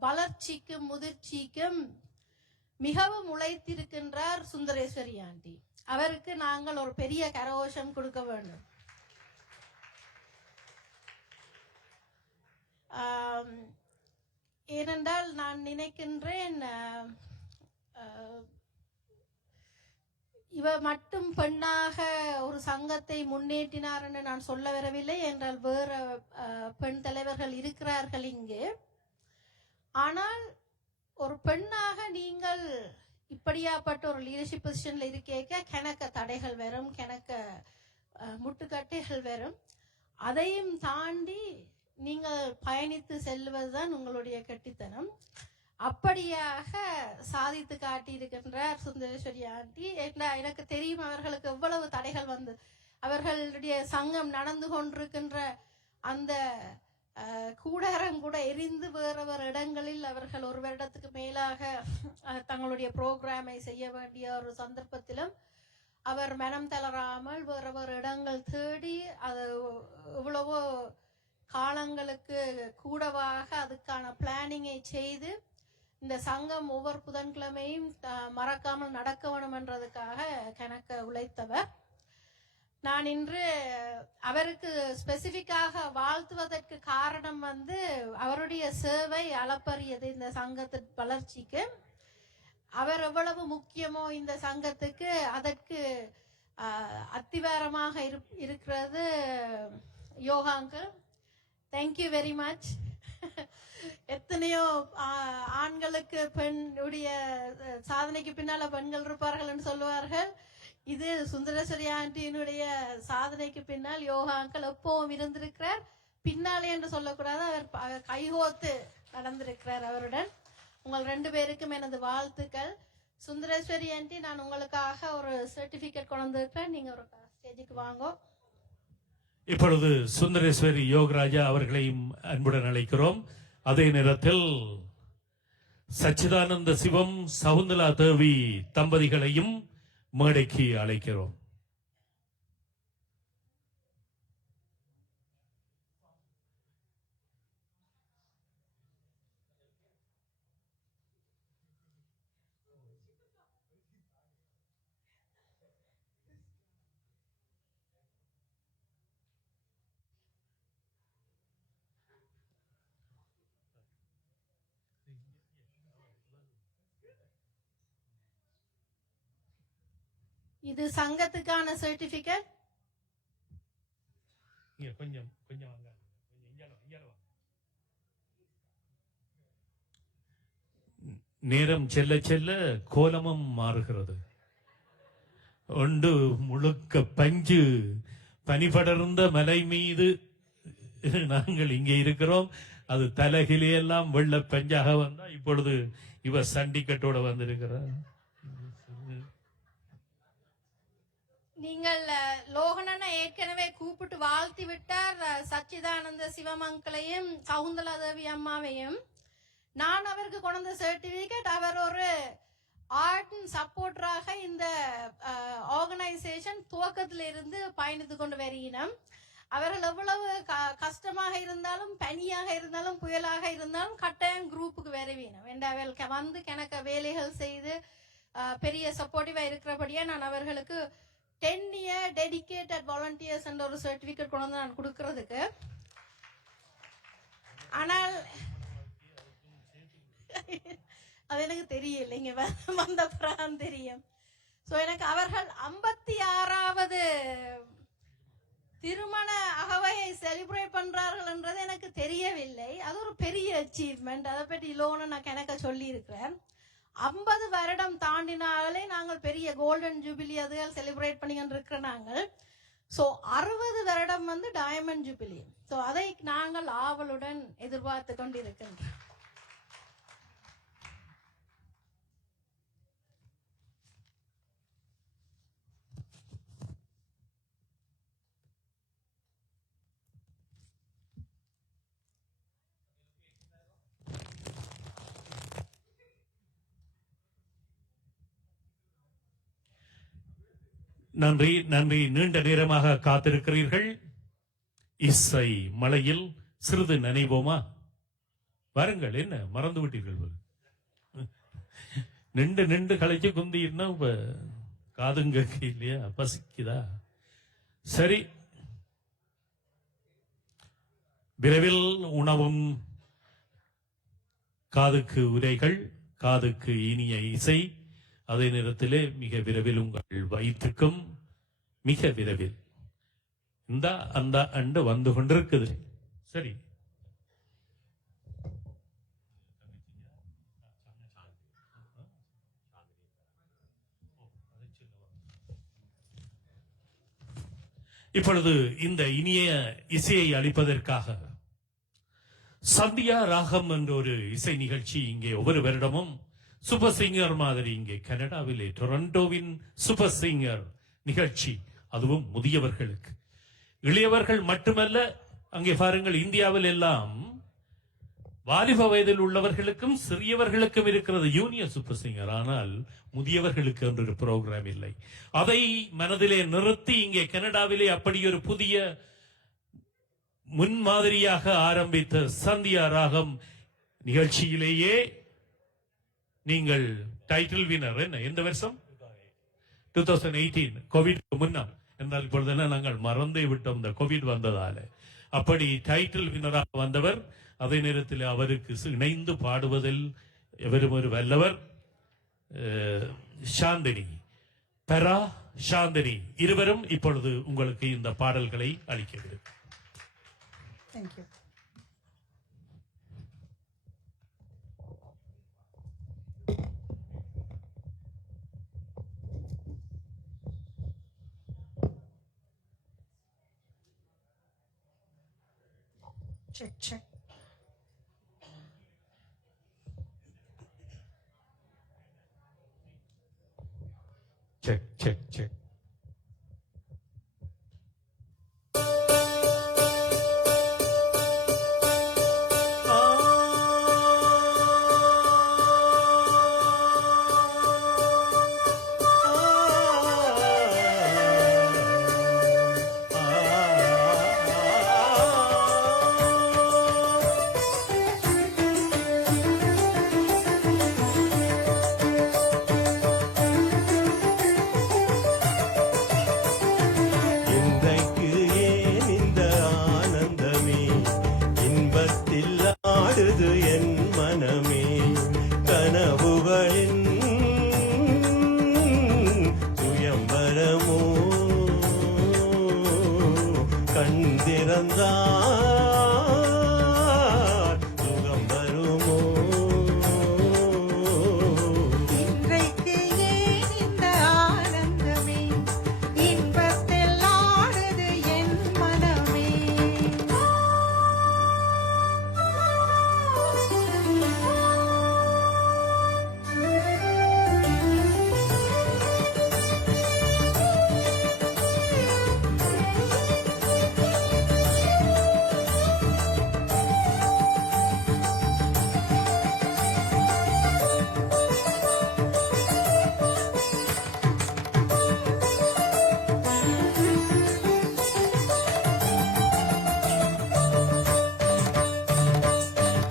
வளர்ச்சிக்கும் முதிர்ச்சிக்கும் மிகவும் உழைத்திருக்கின்றார் சுந்தரேஸ்வரி ஆண்டி. அவருக்கு நாங்கள் ஒரு பெரிய கரகோஷம் கொடுக்க வேண்டும். ஏனென்றால் நான் நினைக்கின்றேன் இவ மட்டும் பெண்ணாக ஒரு சங்கத்தை முன்னேற்றினார் என்று நான் சொல்ல வரவில்லை. என்றால் வேற பெண் தலைவர்கள் இருக்கிறார்கள் இங்கு. ஆனால் ஒரு பெண்ணாக நீங்கள் இப்படியாப்பட்ட ஒரு லீடர்ஷிப் பொசிஷன்ல இருக்கேக்க கணக்க தடைகள் வரும், கணக்க முட்டுக்கட்டைகள் வரும். அதையும் தாண்டி நீங்கள் பயணித்து செல்வதுதான் உங்களுடைய கெட்டித்தனம். அப்படியாக சாதித்து காட்டி இருக்கின்றார் சுந்தரேஸ்வரி ஆண்டி. எனக்கு தெரியும் அவர்களுக்கு எவ்வளவு தடைகள் வந்து அவர்களுடைய சங்கம் நடந்து கொண்டிருக்கின்ற அந்த கூடாரம் கூட எரிந்து வேறு இடங்களில் அவர்கள் 1 வருடத்துக்கு மேலாக தங்களுடைய புரோகிராமை செய்ய வேண்டிய ஒரு சந்தர்ப்பத்திலும் அவர் மனம் தளராமல் வேறு இடங்கள் தேடி அது எவ்வளவோ காலங்களுக்கு கூடவாக அதுக்கான பிளானிங்கை செய்து இந்த சங்கம் ஒவ்வொரு புதன்கிழமையும் மறக்காமல் நடக்க வேணும் என்றதுக்காக கணக்க உழைத்தவர். நான் இன்று அவருக்கு ஸ்பெசிபிக்காக வாழ்த்துவதற்கு காரணம் வந்து அவருடைய சேவை அளப்பரியது. இந்த சங்கத்தின் வளர்ச்சிக்கு அவர் எவ்வளவு முக்கியமோ இந்த சங்கத்துக்கு அதற்கு அத்திவாரமாக இருக்கிறது யோகாங்கள். Thank you very much. எத்தனையோ ஆண்களுக்கு பெண்ணுடைய சாதனைக்கு பின்னால பெண்கள் இருப்பார்கள் என்று சொல்லுவார்கள். இது சுந்தரேஸ்வரி ஆண்டியினுடைய சாதனைக்கு பின்னால் யோகா அங்கிள் எப்பவும் இருந்திருக்கிறார். பின்னாலே என்று சொல்லக்கூடாது, அவர் கைகோத்து நடந்திருக்கிறார் அவருடன். உங்கள் 2 பேருக்கும் எனது வாழ்த்துக்கள். சுந்தரேஸ்வரி ஆண்டி, நான் உங்களுக்காக ஒரு சர்டிபிகேட் கொண்டு வந்திருக்கிறேன். நீங்க ஒரு ஸ்டேஜுக்கு வாங்க. இப்பொழுது சுந்தரேஸ்வரி யோகராஜா அவர்களையும் அன்புடன் அழைக்கிறோம். அதே நேரத்தில் சச்சிதானந்த சிவம் சகுந்தலா தேவி தம்பதிகளையும் மேடைக்கு அழைக்கிறோம். இது சங்கத்துக்கான சர்டிபிகேட். கொஞ்சம் கொஞ்சம் வாங்க. நேரம் செல்ல செல்ல கோலமும் மாறுகிறது. ஒன்று முழுக்க பஞ்சு பனிபடர்ந்த மலை மீது நாங்கள் இங்கே இருக்கிறோம். அது தலைகிலே எல்லாம் வெள்ள பஞ்சாக வந்தா இப்பொழுது இவ சண்டிக்கட்டோட வந்திருக்கிறார். நீங்கள் லோகனனை ஏற்கனவே கூப்பிட்டு வாழ்த்தி விட்டார். சச்சிதானந்த சிவமங்களையும் சகுந்தலா தேவி அம்மாவையும். நான் அவருக்கு கொண்ட சர்டிபிகேட். அவர் ஒரு ஆர்ட் சப்போர்ட்டராக இந்த ஆர்கனைசேஷன் துவக்கத்திலிருந்து பயணித்து கொண்டு வருகிறோம். அவர்கள் எவ்வளவு கஷ்டமாக இருந்தாலும், பனியாக இருந்தாலும், புயலாக இருந்தாலும் கட்டாயம் குரூப்புக்கு வருவீனம் என்று அவர்களுக்கு வந்து எனக்கு வேலைகள் செய்து பெரிய சப்போர்ட்டிவா இருக்கிறபடியா நான் அவர்களுக்கு 10-year dedicated volunteers என்ற ஒரு சர்டிபிகேட் கொண்டு வந்து நான் கொடுக்கறதுக்கு. ஆனால் அது எனக்கு தெரியல, இங்க வந்த பிறகு தெரியும். சோ எனக்கு அவர்கள் 56வது திருமண அகவையை செலிப்ரேட் பண்றார்கள் என்றது எனக்கு தெரியவில்லை. அது ஒரு பெரிய அச்சீவ்மெண்ட். அதை பற்றி லோன நான் கணக்க சொல்லி இருக்கிறேன். 50 வருடம் தாண்டினாலே நாங்கள் பெரிய கோல்டன் ஜூபிலி அதுகள் செலிப்ரேட் பண்ணிக்கிட்டு இருக்கிற நாங்கள். ஸோ 60 வருடம் வந்து டைமண்ட் ஜூபிலி. ஸோ அதை நாங்கள் ஆவலுடன் எதிர்பார்த்து கொண்டிருக்கின்றோம். நன்றி நன்றி. நீண்ட நேரமாக காத்திருக்கிறீர்கள். இசை மலையில் சிறிது நினைவோமா? வாருங்கள். என்ன மறந்து விட்டீர்கள்? நின்று நின்று கலைச்சு குந்தினா இப்ப காதுங்க இல்லையா? பசிக்குதா? சரி, விரைவில் உணவும், காதுக்கு உரைகள், காதுக்கு இனிய இசை, அதே நேரத்திலே மிக விரைவில் உங்கள் வயிற்றுக்கும் மிக விரைவில் இந்த அந்த அண்டு வந்து கொண்டிருக்குது. சரி, இப்பொழுது இந்த இனிய இசையை அளிப்பதற்காக சந்தியா ராகம் என்ற ஒரு இசை நிகழ்ச்சி இங்கே ஒவ்வொரு வருடமும் சூப்பர் சிங்கர் மாதிரி இங்கே கனடாவிலே டொரண்டோவின் சூப்பர் சிங்கர் நிகழ்ச்சி, அதுவும் முதியவர்களுக்கு. இளையவர்கள் மட்டுமல்ல, அங்கே பாருங்கள், இந்தியாவில் எல்லாம் வாலிப வயதில் உள்ளவர்களுக்கும் சிறியவர்களுக்கும் இருக்கிறது யூனியர் சூப்பர் சிங்கர். ஆனால் முதியவர்களுக்கு என்று ஒரு புரோகிராம் இல்லை. அதை மனதிலே நிறுத்தி இங்கே கனடாவிலே அப்படி ஒரு புதிய முன்மாதிரியாக ஆரம்பித்த சந்தியா ராகம் நிகழ்ச்சியிலேயே நீங்கள் டைட்டில் வினர். என்ன எந்த வருஷம்? 2018, கோவிட் முன்னால். என்றால் இப்பொழுதெல்லாம் நாங்கள் மறந்தே விட்டோம் இந்த கோவிட் வந்ததால. அப்படி டைட்டில் வினராக வந்தவர். அதே நேரத்தில் அவருக்கு இணைந்து பாடுவதில் எவரும் ஒரு வல்லவர். சாந்தினி, பெரா சாந்தினி இருவரும் இப்பொழுது உங்களுக்கு இந்த பாடல்களை அளிக்கிறது. Thank you. Check, check. Check, check, check. சுகம் வருமோ? இன்றைக்கு ஏன் இந்த ஆனந்தமே, இன்பத்தில் ஆடுது என் மனமே.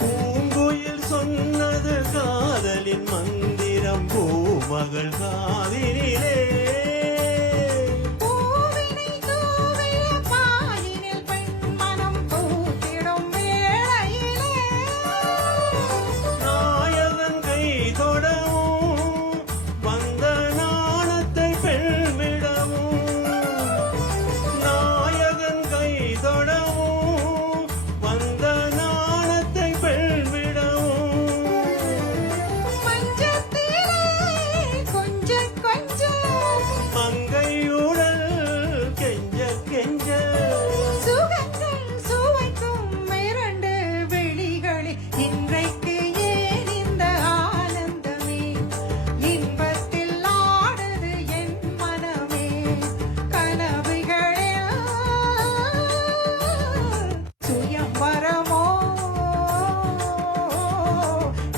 பூங்குயில் சொன்னது காதலின் மந்திரம் பூமகள் காதினிலே. பூவினை தூவிய பாயினில் பெண் மனம் பூத்திடும் வேளையிலே. நாயகன் கை தொடவும் வந்த நாணத்தை பெண்விடவும். நாயகன் கை தொடவும் வந்த நாணத்தை பெண்விடவும். மஞ்சத்திலே கொஞ்சம் கொஞ்சம் மங்கையுடல் கெஞ்ச கெஞ்ச சுகங்கள் சுவைக்கும் இரண்டு விழிகளில் இன்றைக்கு ஏன் இந்த ஆனந்தமே, இன்பத்தில் ஆடுது என் மனமே. கனவுகளில் சுயம் வரமோ,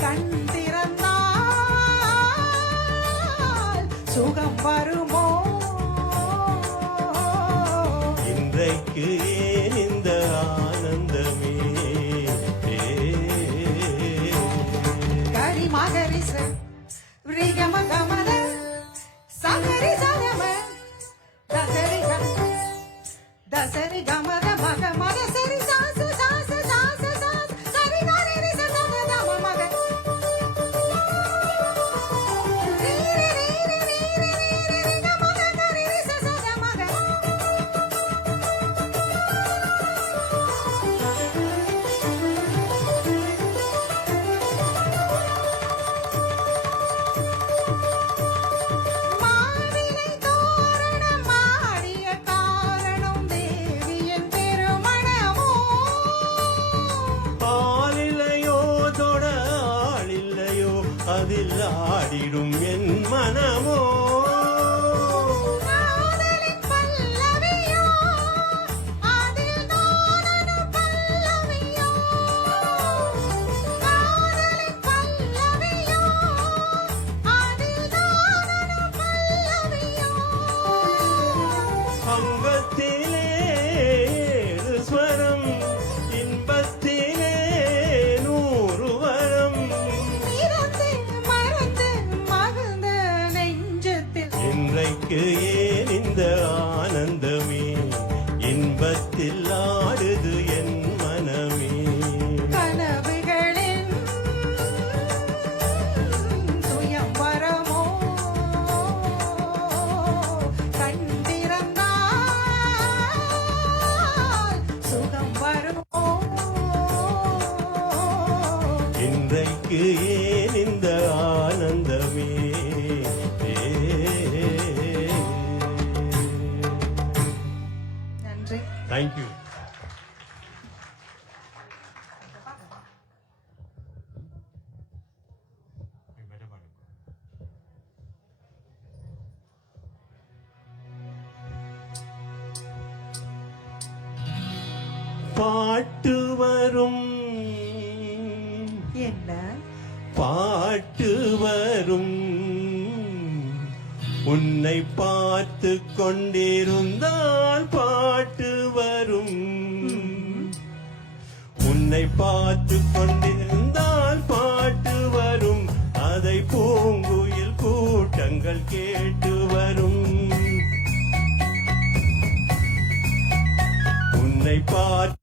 கண் திறந்தால் சுகம் வருமோ. இன்றைக்கு ஏன் இந்த ஆனந்தமே? கரி மகரிச ரிகம கமத சகரி சகம தசரி கமத மக மக சரி சாச சாச சாச சாச சரி கரி ரி ச தம தம மக ரி ரி ரி ரி ரி ரி ரி ரி கம கரி ரி ச ச த மக. மாவிலை தோரணம் ஆடிய காரணம் தேவியின் திருமணமோ. ஆளில்லையோ தொட ஆளில்லையோ அதில் ஆடிடும் என் மனமோ. காதலின் பல்லவியோ, அதில் நானொரு பல்லவியோ. காதலின் பல்லவியோ, அதில் நானொரு பல்லவியோ. அங்கத்திலே ஏழு ஸ்வரம் இன்பத்திலே 100 வரம். பிறந்து மறந்து மகிழ்ந்த நெஞ்சத்தில் இன்றைக்கு ஏன் இந்த ஆனந்தமே, இன்பத்தில் ஆடுது என் மனமே. கனவுகளின் சுயம் வரமோ, கண் திறந்தால் சுகம் வருமோ. இன்றைக்கு ஏன் இந்த ஆனந்தமே? நன்றி. தேங்க்யூ. பாட்டு வரும் என்ன பாட்டு வரும் உன்னை பார்த்து கொண்டிருந்தால் பாட்டு வரும். உன்னை பார்த்து கொண்டிருந்தால் பாட்டு வரும். அதை பூங்குயில் கூட்டங்கள் கேட்டு வரும். உன்னை பார்த்து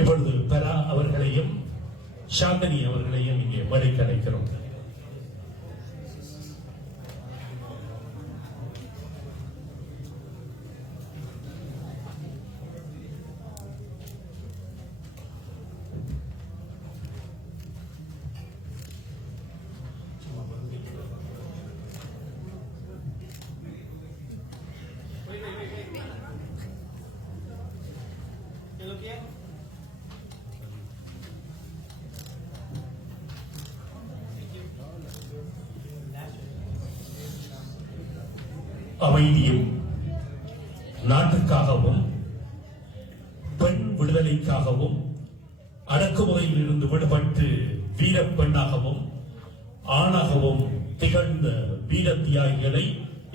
இப்பொழுது பெரா அவர்களையும் சாந்தினி அவர்களையும் இங்கே மழைக்கு அழைக்கிறோம். அமைதியும் நாட்டுக்காகவும் பெண் விடுதலைக்காகவும் அடக்குமுறையில் இருந்து விடுபட்டு வீரப்பெண்ணாகவும் ஆணாகவும் திகழ்ந்த வீர தியாகிகளை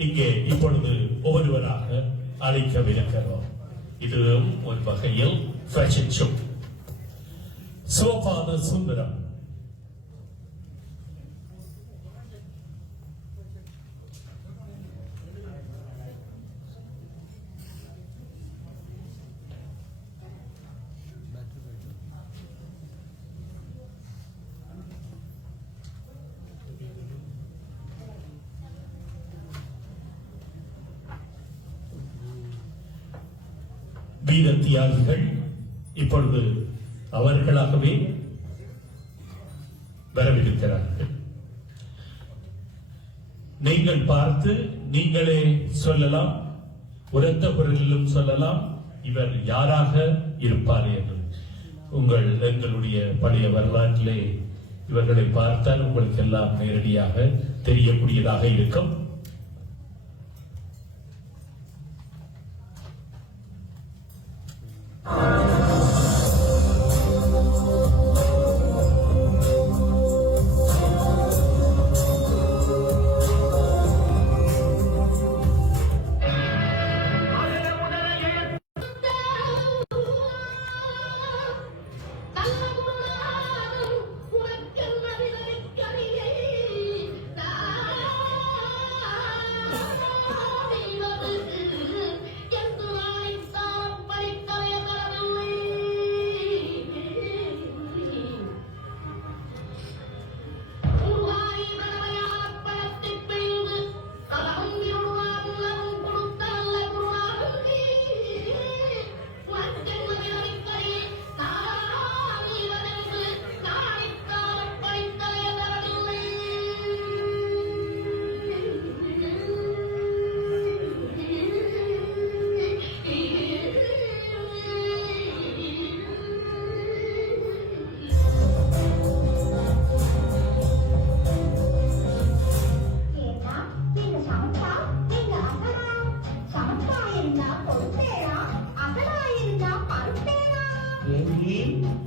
இங்கே இப்பொழுது ஒவ்வொருவராக அழைக்கவிருக்கிறோம். இதுவும் ஒரு வகையில் ஃபேஷன் ஷோ. சிவபாத சுந்தரம், வீர தியாகிகள் இப்பொழுது அவர்களாகவே வரவிருக்கிறார்கள். நீங்கள் பார்த்து நீங்களே சொல்லலாம், உரத்த குரலிலும் சொல்லலாம், இவர் யாராக இருப்பார் என்று. எங்களுடைய பழைய வரலாற்றிலே இவர்களை பார்த்தால் உங்களுக்கு எல்லாம் நேரடியாக தெரியக்கூடியதாக இருக்கும்.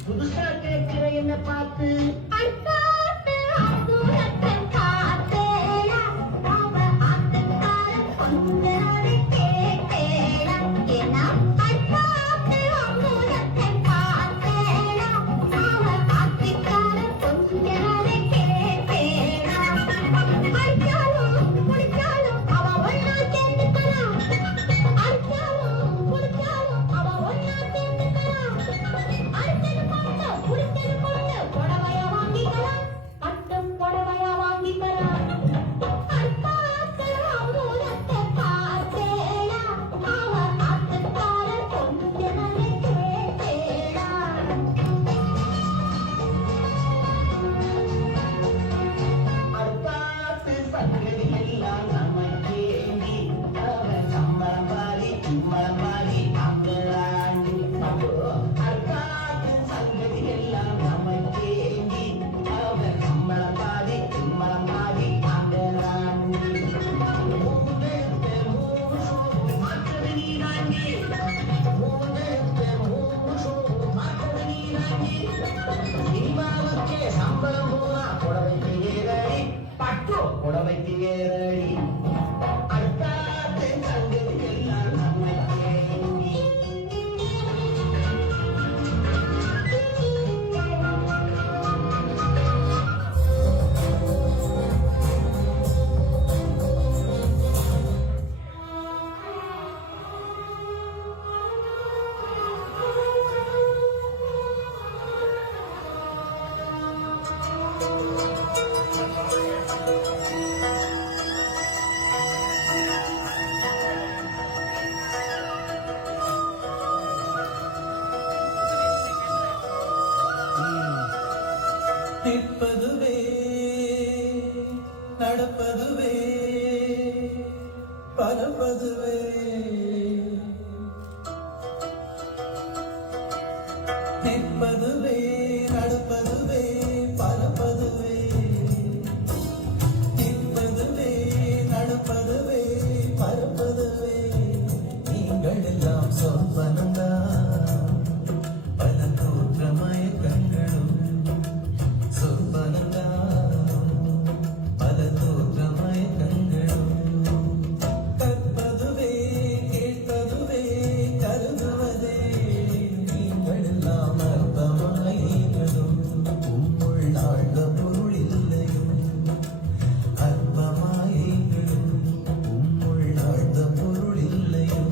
புதுசா கேட்கிற என்ன பார்த்து நடப்பதுவே பரப்பதுவே நிற்பதுவே நடப்பதுவே பரப்பதுவே நிற்பதுவே நடப்பதுவே பரப்பதுவே நீங்கள் எல்லாம் சொற்பனந்தான் பல தோற்றமய கண்களும் சொற்பனந்தான் பல தோற்றமய கண்களும் கற்பதுவே கேட்பதுவே கருதுவதே நீங்கள் எல்லாம் அற்பமாயினும் உம்முள் ஆழ்ந்த பொருள் இல்லையும் அற்பமாயினும் உம்முள் ஆழ்ந்த பொருள் இல்லையும்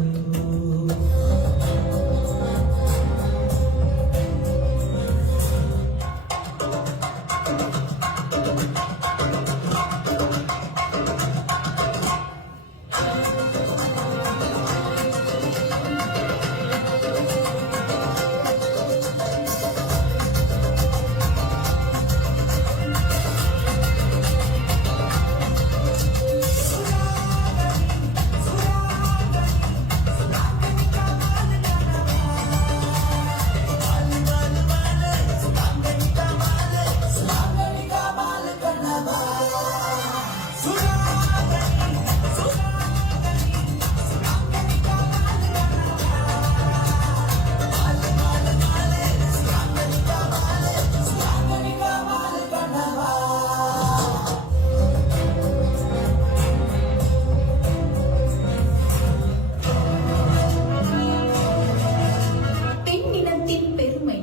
பெண்ணினத்தின் பெருமை.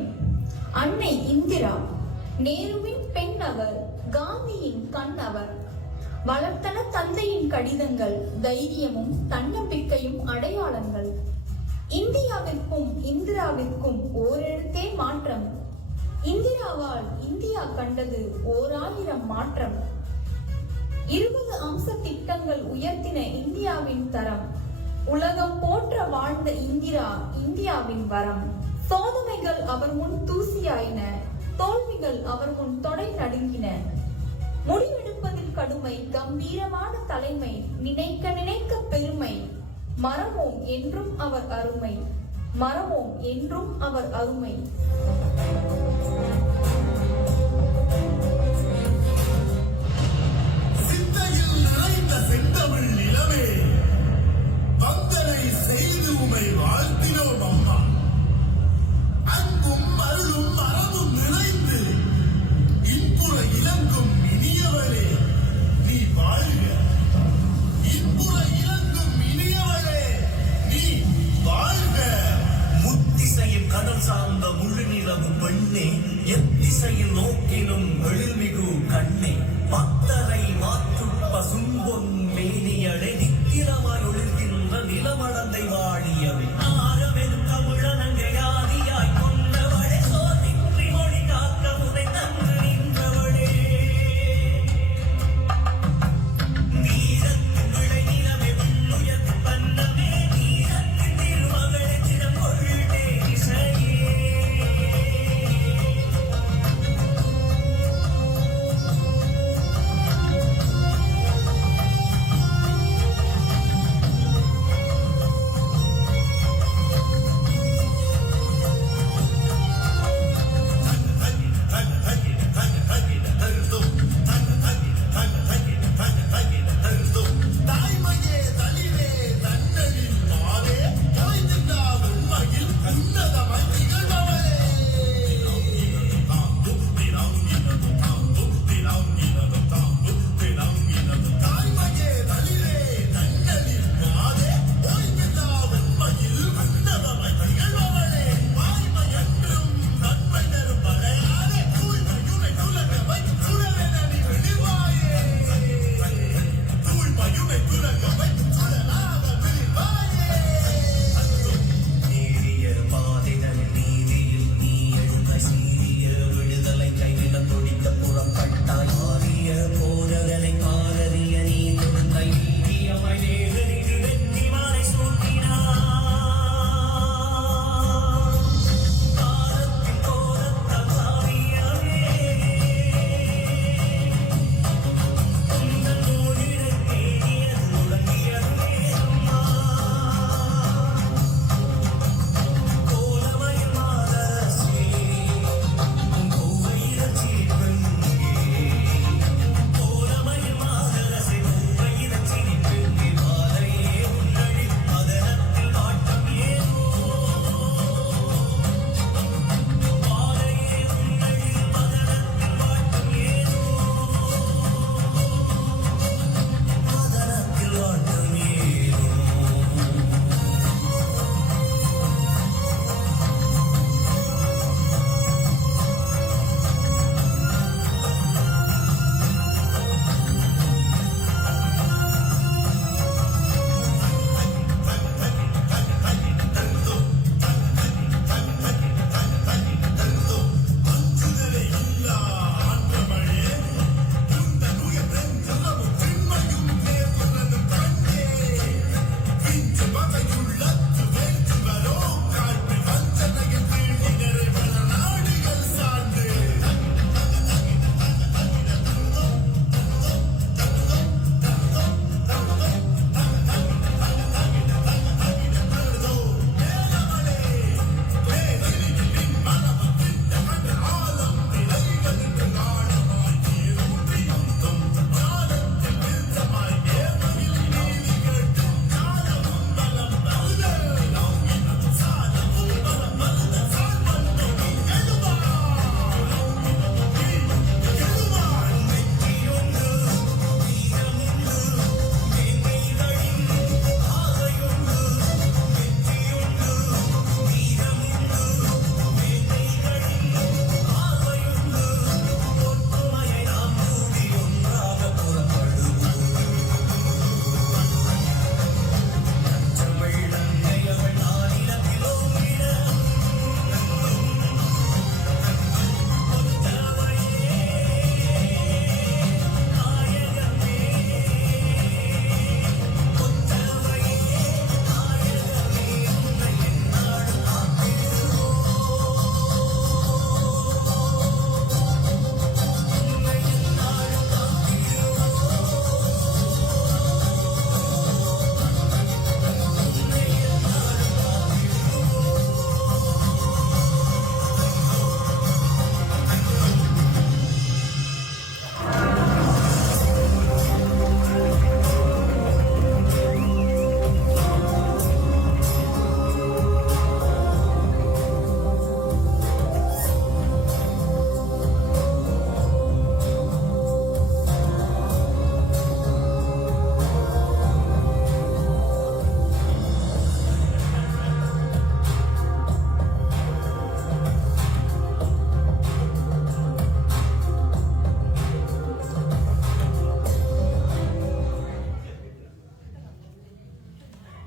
அன்னை இந்திரா, நேருவின் பெண் அவர், காந்தியின் கண் அவர். வளர்த்தன தந்தையின் கடிதங்கள், தைரியமும் தன்னம்பிக்கையும் அடையாளங்கள். இந்தியாவிற்கும் இந்திராவிற்கும் ஓரெழுத்தே மாற்றம். இந்திராவால் இந்தியா கண்டது 1000 மாற்றம். 20 அம்ச திட்டங்கள் உயர்த்தின இந்தியாவின் தரம். உலகம் போற்ற வாழ்ந்த இந்திரா இந்தியாவின் வரம். சோதனைகள் அவர் முன் தூசியாயின, தோல்விகள் அவர் முன் தொடை நடுங்கின. முடிவெடுப்பதில் கடுமை, கம்பீரமான தலைமை, நினைக்க நினைக்க பெருமை. மரமோம் என்றும் அவர் அருமை, மரமோம் என்றும் அவர் அருமை. சிந்தையில் நிறைந்த செந்தமிழ் நிலவே, வந்தனை செய்து உமை வாழ்த்தினோம் அம்மா. அன்பும் அருளும் மரமும் நிறைந்து இன்புற இலங்கும் இனியவளே நீ வாழ்க. இன்புற இலங்கும் இனியவளே நீ வாழ்க. முத்திசையும் கடல் சார்ந்த முழு நிலவு பெண்ணே, எத்திசையில் நோக்கிலும் எழில்மிகு கண்ணே, பத்தரை மாற்று பசும்பொன் மேனியடை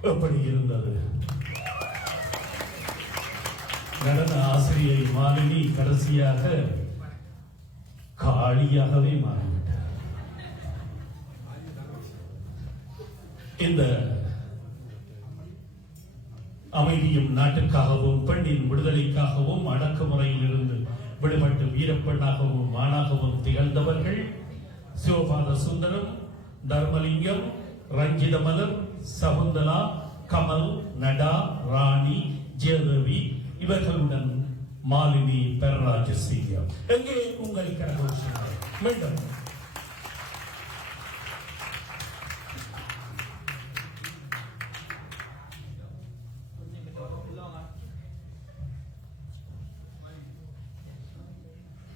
எப்படி இருந்தது? நடன ஆசிரியை மாலினி கடைசியாக காளியாகவே மாறிவிட்டார். இந்த அமைதியும் நாட்டுக்காகவும் பெண்ணின் விடுதலைக்காகவும் அடக்குமுறையில் இருந்து விடுபட்டு வீரப்பெண்ணாகவும் மானாகவும் திகழ்ந்தவர்கள் சிவபாத சுந்தரம், தர்மலிங்கம், ரஞ்சிதமலர், சகுந்தலா, கமல், நடா, ராணி, ஜெயதேவி, இவர்களுடன் மாலினி பெரராஜசிங்கம். எங்கே உங்கள் கரகோஷங்கள்? மீண்டும்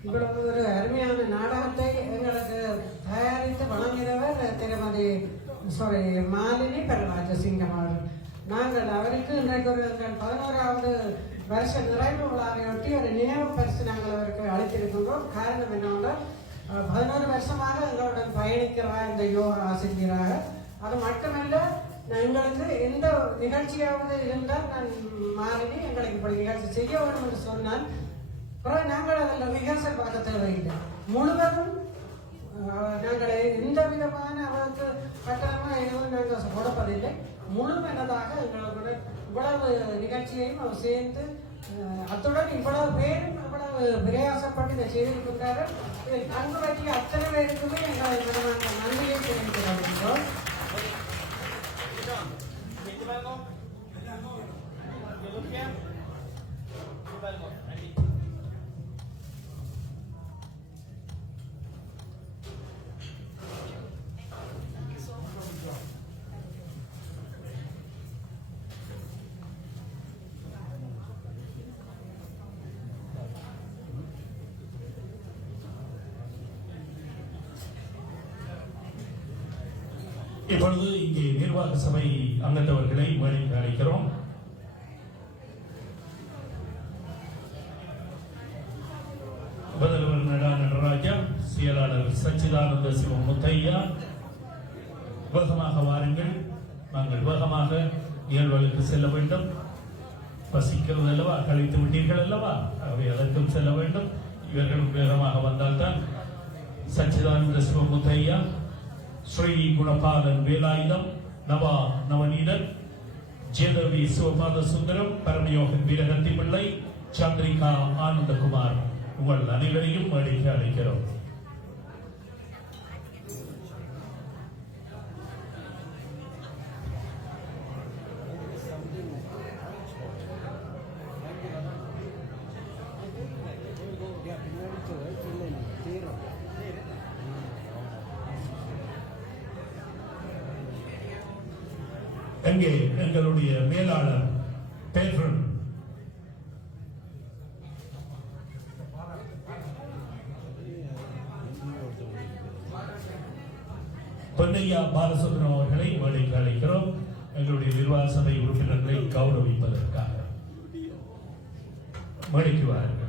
இவ்வளவு ஒரு அருமையான நாடகத்தை எங்களுக்கு தயாரித்து வழங்கியவர் திருமதி மாலினி பெரராஜசிங்கம் அவர்கள். நாங்கள் அவருக்கு இன்றைக்கு ஒரு 11வது வருஷ நிறைவு விழாவையொட்டி ஒரு நினைவு பரிசு நாங்கள் அவருக்கு அளித்திருக்கின்றோம். காரணம் என்னவென்றால் 11 வருஷமாக எங்களுடன் பயணிக்கிறார் இந்த யோகா ஆசிரியராக. அது மட்டுமல்ல, எங்களுக்கு எந்த நிகழ்ச்சியாவது இருந்தால் நான் மாலினி எங்களுக்கு இப்படி நிகழ்ச்சி செய்ய வேண்டும் என்று சொன்னால் அப்புறம் நாங்கள் அதில் ரிஹர்சல் பார்க்க தேவையில்லை. முழுவதும் நாங்கள் எந்த விதமான அவருக்கு கட்டணமாக எதுவும் நாங்கள் கொடுப்பதில்லை. முழு மனதாக எங்களுடன் இவ்வளவு நிகழ்ச்சியையும் அவர் சேர்ந்து அத்துடன் இவ்வளவு பேரும் இவ்வளவு பிரயாசப்பட்டு இதை செய்திருக்கின்றார்கள். இதில் பங்கு பற்றிய அத்தனை பேருக்குமே எங்களை நன்றியை தெரிவித்துக் கொள்கின்றோம். இப்பொழுது இங்கே நிர்வாக சபை அங்கத்தவர்களை மேடைக்கு அழைக்கிறோம். முதல்வர் நடா நடராஜா, செயலாளர் சச்சிதானந்த சிவம் முத்தையா, வேகமாக வாருங்கள். நாங்கள் வேகமாக நிகழ்வுகளுக்கு செல்ல வேண்டும். பசிக்கிறது அல்லவா, கழித்து விட்டீர்கள் அல்லவா, அவை அதற்கும் செல்ல வேண்டும். இவர்களும் வேகமாக வந்தால்தான் சச்சிதானந்த சிவம் முத்தையா, ஸ்ரீ குணபாலன் வேலாயுதம், நவா நவநீதன், ஜெயதேவி சிவபாத சுந்தரம், பரமயோகன் வீரகத்தி பிள்ளை, சந்திரிகா ஆனந்தகுமார் உங்கள் அனைவரையும் மேடைக்கு அழைக்கிறோம். எங்கே எங்களுடைய மேலாளர் பேட்ரன் பொன்னையா பாலசுந்தரம் அவர்களை மேடைக்கு அழைக்கிறோம். எங்களுடைய நிர்வாக சபை உறுப்பினர்களை கௌரவிப்பதற்காக மேடைக்கு வாருங்கள்.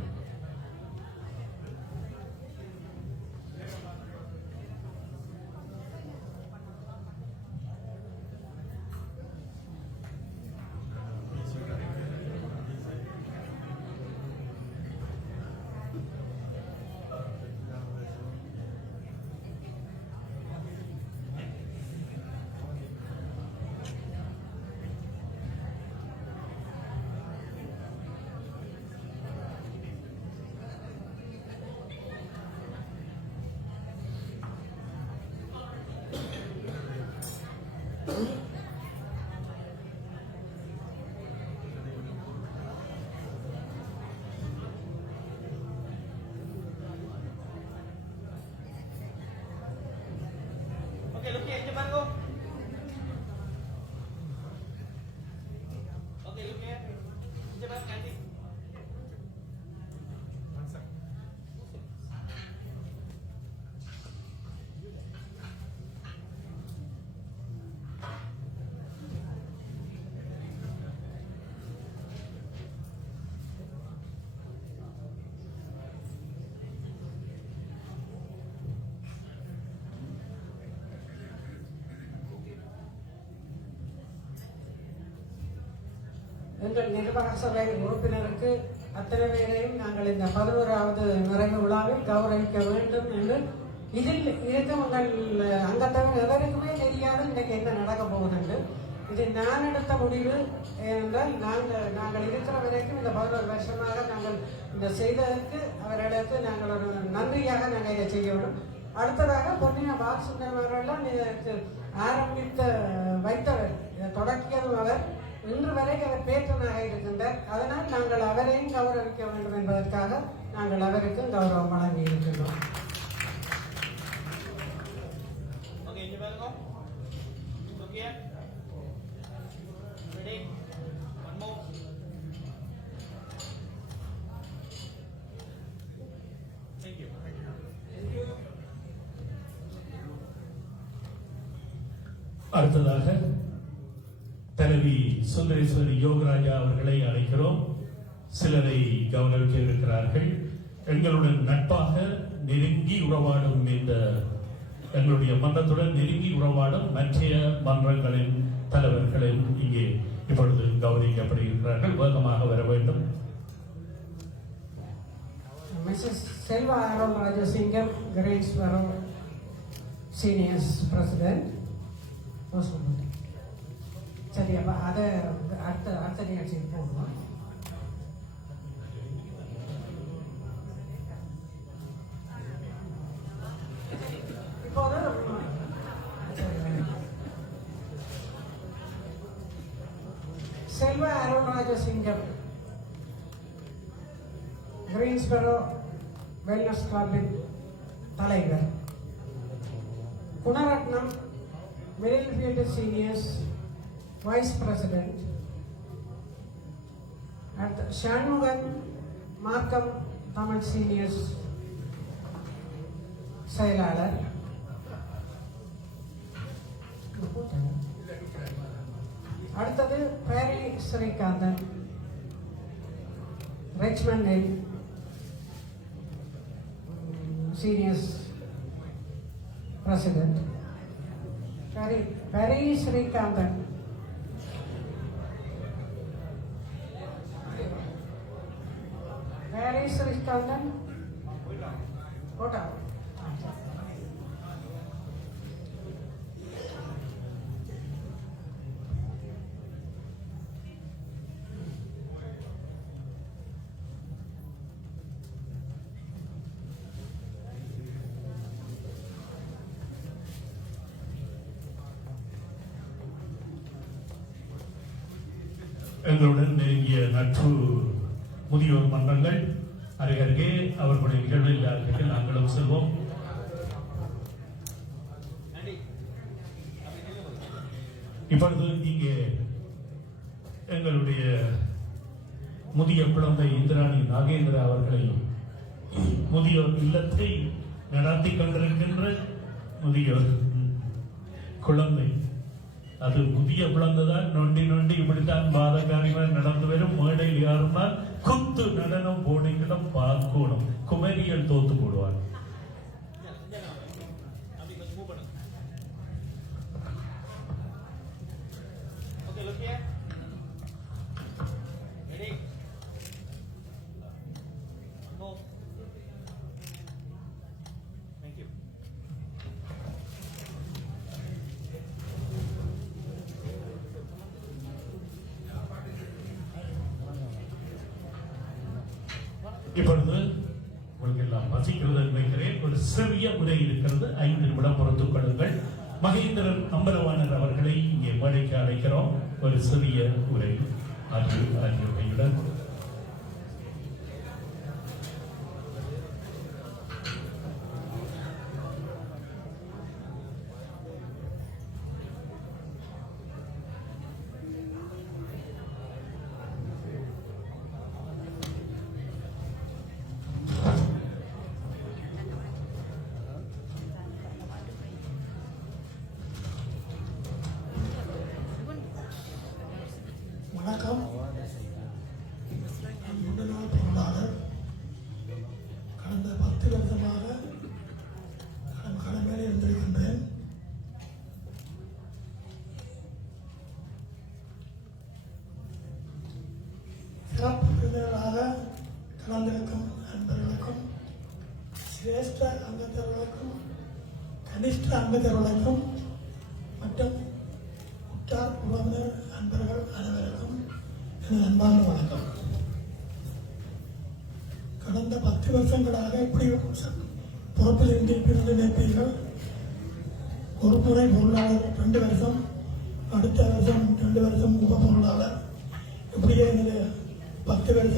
எங்கள் நிர்வாக சபை உறுப்பினருக்கு அத்தனை பேரையும் நாங்கள் இந்த 11வது நிறைவு விழாவில் கௌரவிக்க வேண்டும் என்று இதில் இருக்கும் உங்கள் அங்கத்தவர் எவருக்குமே தெரியாது இன்றைக்கு என்ன நடக்க போகுதுண்டு. இது நான் எடுத்த முடிவு என்றால் நாங்கள் இருக்கிற வரைக்கும் இந்த 11 வருஷமாக நாங்கள் இந்த செய்ததற்கு அவர்களுக்கு நாங்கள் ஒரு நன்றியாக நாங்கள் இதை செய்யணும். அடுத்ததாக பொன்னியா பாலசுந்தரம் அவர்களெல்லாம் இதற்கு ஆரம்பித்த வைத்தவர், இதை தொடக்கியதும் அவர். இன்று வரை அவர் பேற்றனாக இருக்கின்றார். அதனால் நாங்கள் அவரையும் கௌரவிக்க வேண்டும் என்பதற்காக நாங்கள் அவருக்கும் கௌரவம் வழங்கி இருக்கின்றோம். அடுத்ததாக தலைவி சுந்தரேஸ்வரி யோகராஜா அவர்களை அழைக்கிறோம். சிலரை கௌரவிக்க இருக்கிறார்கள். எங்களுடன் நட்பாக நெருங்கி உறவாடும் இந்த எங்களுடைய மன்றத்துடன் நெருங்கி உறவாடும் மற்ற மன்றங்களின் தலைவர்களும் இங்கே இப்பொழுது கௌரவிக்கப்படுகிறார்கள். வேகமாக வர வேண்டும். Mrs. Selva Aron Rajasingam, Greensboro Seniors President. சரி, அப்போ அதை அடுத்த நிகழ்ச்சிக்கு போகணும். இப்போது செல்வா அருண்ராஜசிங்கம், கிரீன்ஸ்பரோ வெல்னஸ் கிளப்பின் தலைவர். Gunaratnam Middlefield Seniors Vice President. At Shanmugan Markham Tamil Seniors செயலாளர். அடுத்தது பேரி Srikanthan, Richmond seniors president. Perry Srikandan. Perry Srikandan. Kota. எங்களுடன் நெருங்கிய நட்பு முதியோர் மன்றங்கள் அருகருகே அவர்களுடைய நிகழ்வில் நாங்களும் செல்வோம். இப்பொழுது இங்கே எங்களுடைய முதிய குழந்தை இந்திராணி நாகேந்திரா அவர்களை முதியோர் இல்லத்தை நடத்தி கொண்டிருக்கின்ற முதியோர் குழந்தை, அது புதிய குழந்தைதான். நொண்டி நொண்டி இப்படித்தான் பாதகாரிகள் நடந்து வரும். மேடையில் யாருன்னா குத்து நடனம் போனீங்களும் பார்க்கணும். குமரிகள் தோத்து போடுவார். இப்பொழுது உங்களுக்கு எல்லாம் வசிக்கிறது நினைக்கிறேன். ஒரு சிறிய உரை இருக்கிறது, 5 நிமிடம் பொறுத்துக் கொள்ளுங்கள். மகேந்திரன் அம்பலவாணர் அவர்களை இங்கே மேடைக்கு அழைக்கிறோம். ஒரு சிறிய உரை அறிவுரையுடன். வணக்கம். முன்னாள் பொருளாளர், கடந்த 10 வருஷமாக கடமையில் இருந்திருக்கின்றேன். உறுப்பினர்களாக கலந்திருக்கும் நண்பர்களுக்கும் சிரேஷ்ட அங்கத்தவர்களுக்கும் கனிஷ்ட அங்கத்தவர்களுக்கும் மற்றும் உற்றார் உறவினர் நண்பர்கள் அனைவருக்கும் எனது அன்பான வணக்கம். கடந்த 10 வருஷங்களாக எப்படி பொறுப்பில் இருந்திருப்பீர்கள் நினைப்பீர்கள். ஒரு முறை பொருளாளர் 2 வருஷம், அடுத்த வருஷம் 2 வருஷம் உப பொருளாளர், இப்படியே எனது 10 வருஷ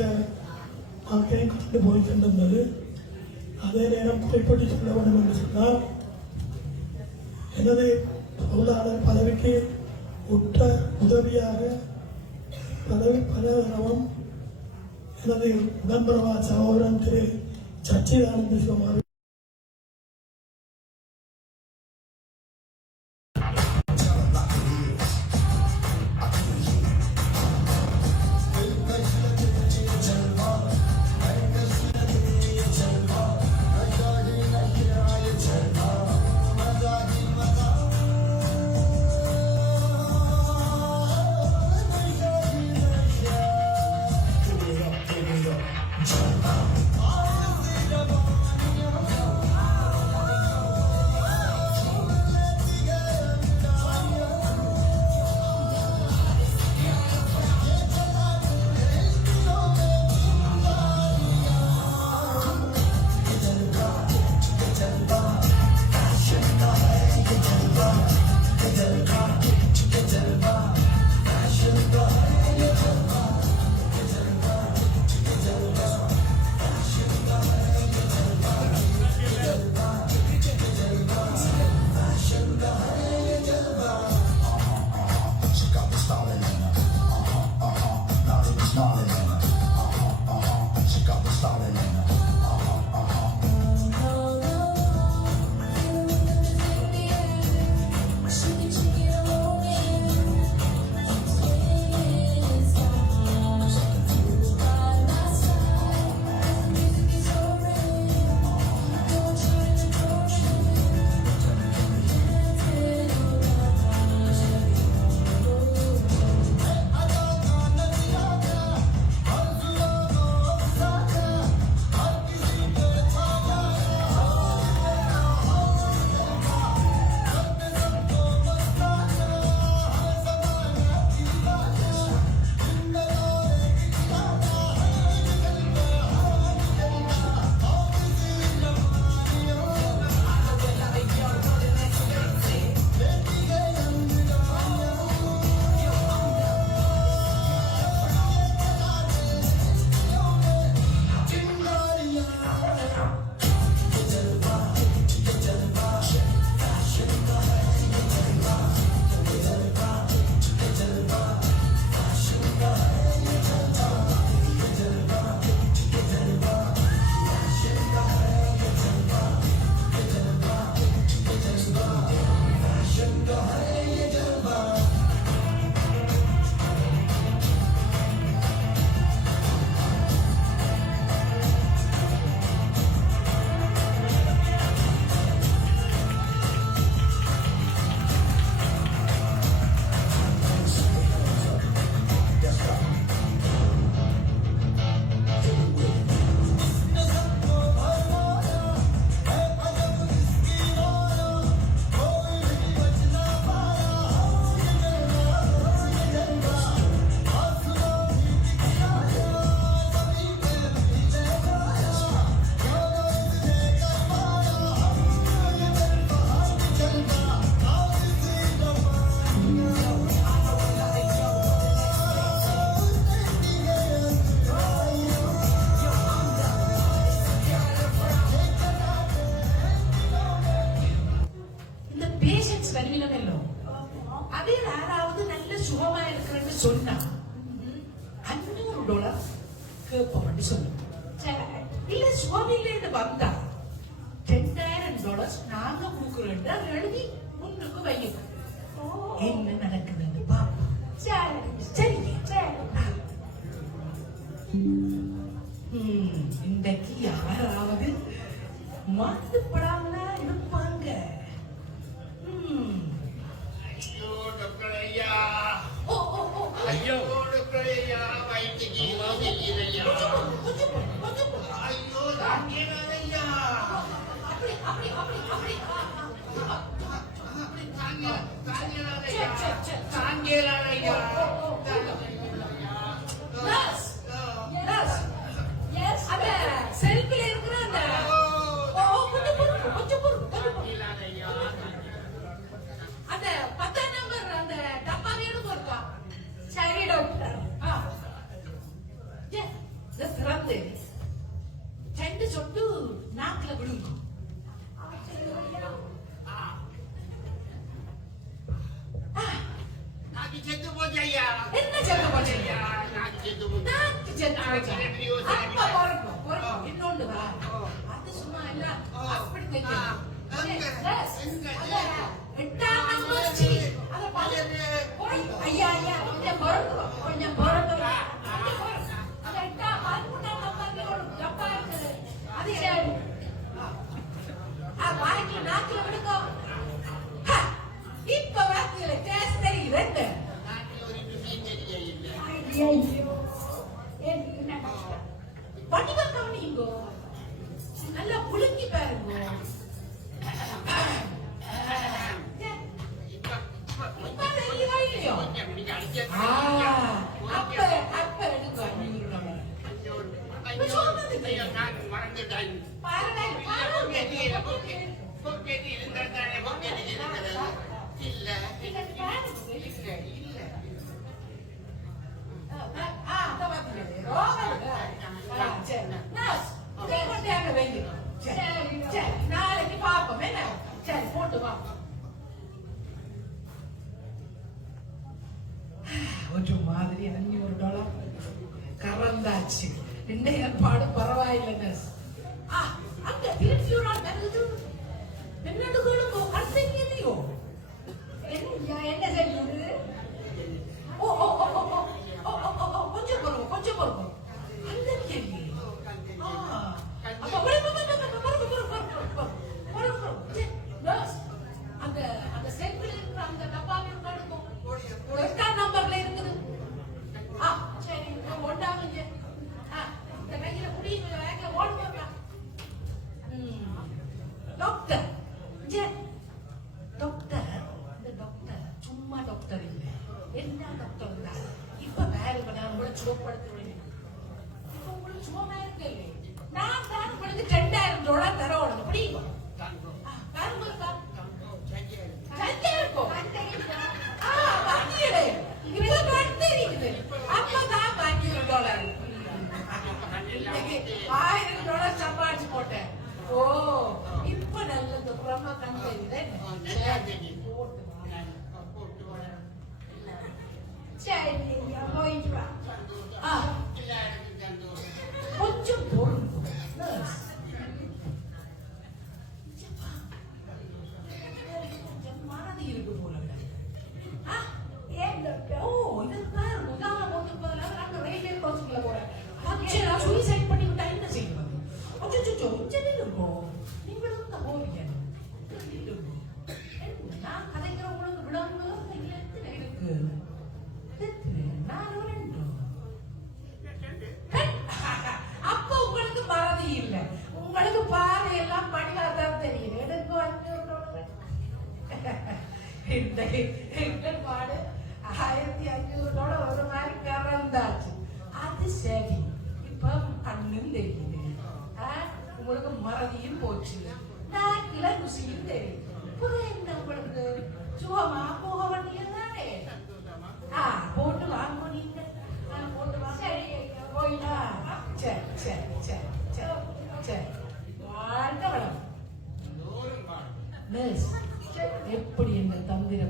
வாழ்க்கையை கடந்து போய் கொண்டிருந்தது. அதே நேரம் குறிப்பிட்டு சொல்ல வேண்டும் என்று சொன்னால், எனது பொருளாளர் பதவிக்கு உற்ற உதவியாக பதவியும் எனது உடன்பரவா சகோதரன் திரு சச்சிதானந்த சிவமாரி சொன்னா $500 கேட்போம்னு சொல்லு. இல்ல சுவாமியில வந்தா $10,000 நாங்க கொடுக்குறோம் எழுதி முன்னுக்கு வையும். என்ன நடக்குதுன்னு பாப்போம். இன்றைக்கு யாராவது மாட்டுப்படாம இருப்பாங்க. ஐயோ ஐயா அப்படி அப்படி அப்படி செல்ஃபில இருக்கிற அந்த கொஞ்சம் அந்த 10ஆம் நம்பர் அந்த டப்பா வேணும் இருக்கா? சரி டாக்டர். திறந்து 2 சொட்டு நாக்குல விழுங்கும். என்ன செத்து போச்சு? நாக்கு செத்து போச்சு. அப்ப பொறுப்பு இன்னொன்று வா. அது சும்மா இல்ல அப்படி தைக்கணும். 8ஆம் நம்பர் சி அத பாரு. ஐயா கொஞ்சம் பொறுப்பு. அது 8ஆம் 13ஆம் நம்பர்ல ஒரு டப்பா இருக்குது. அது சரி. வாய்க்கு நாக்குல விடுங்க. இப்ப வாக்குல டேஸ்ட் தெரியுது. வடிவ கவனிங்க. நல்லா புழுங்கி பாருங்க. அப்ப எடுங்க. நாளைக்கு பாப்போம். என்ன சரி போட்டு வா. ஒரு மாதிரி $500 கறந்தாச்சு. இந்த ஏற்பாடு பரவாயில்லை நர்ஸ். அங்க திருப்பி ஒரு நாள் வருது. என்னோட குடும்போ கசங்கியதையோ என்ன செய்யுது? கொஞ்சம் பொறுப்பு அந்த கேள்வி. அந்த செல்ஃபில் இருக்கிற அந்த டப்பாவை எடுக்கும். 8ஆம் நம்பர்ல இருக்குது. சரி ஒன்றாங்க. இந்த கையில குடிங்க. வேகல ஓடுங்க. டாக்டர் டாக்டர் இந்த டாக்டர் சும்மா டாக்டர் இல்லை. என்ன டாக்டர் தான். இப்ப வேலை பண்ண உங்களை சுகப்படுத்துவேன். இப்ப உங்களுக்கு சுகமா இருக்கு. நான் தான் உங்களுக்கு $2000 தரோம். புரியுமா? $1000 சம்பாதிச்சு போட்டேன். ஓ இப்ப நல்லது. புறமா கண் தெரியுது. கொஞ்சம் பொருள் மறதி இருக்கு போல. சூசைட் பண்ணி விட்டா என்ன செய்வது? நீங்களும் தான் போவீங்க. நான் கதைக்கிறவங்களுக்கு விடாம இருக்கு. அப்ப உங்களுக்கு மறதி இல்லை. உங்களுக்கு பாரு எல்லாம் படிக்காதான் தெரியும். எனக்கு இந்த பாடு $1500 ஒரு மாதிரி கறந்தாச்சு. அது சரி. இப்ப கண்ணும் தெரியுது. உங்களுக்கு மறதியும் போச்சு. நாக்கில ருசியும் தெரியும். என்ன உங்களுக்கு சுகமா போக வேண்டியது தானே. போட்டு வாங்க. நீங்க போட்டு வாங்க. சரி போயிட்டா. சரி வாழ்ந்த வளம். எப்படி என்ன தந்திர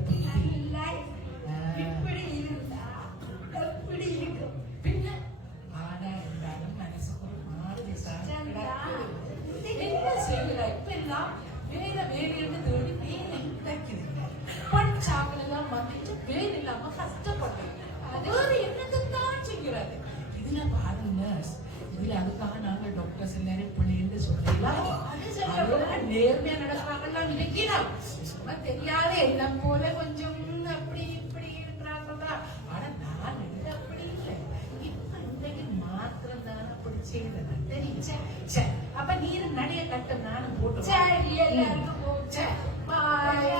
இப்படி இருந்தா எப்படி இருக்கும்? பின்ன ஆனா இருந்தாலும் மனசுக்கு ஒரு மாதிரி என்ன செய்யல. இப்ப எல்லாம் வேலைன்னு தேடி வேலை கிடைக்குது. பஞ்சாக்கள் எல்லாம் வந்துட்டு வேலை இல்லாம கஷ்டப்படுறேன். வேறு என்னத்தான் செய்கிறது? இதுல பாருங்க. இதுல அதுக்காக நாங்க டாக்டர்ஸ் எல்லாரும் பிள்ளைன்னு சொல்லலாம். நேர்மையா நடக்கிறாங்கன்னா நினைக்கலாம். தெரியாத எல்லாம் போல கொஞ்சம் அப்படி இப்படி இருக்கிறாங்களா? ஆனா நான் அப்படி இல்லை. இப்ப இன்றைக்கு மாத்திரம் தான் அப்படி செய்யறேன். தெரியும். அப்ப நீர் நடைய கட்ட நானும் போட்டு சரி எல்லாருக்கும் சரி பாய்.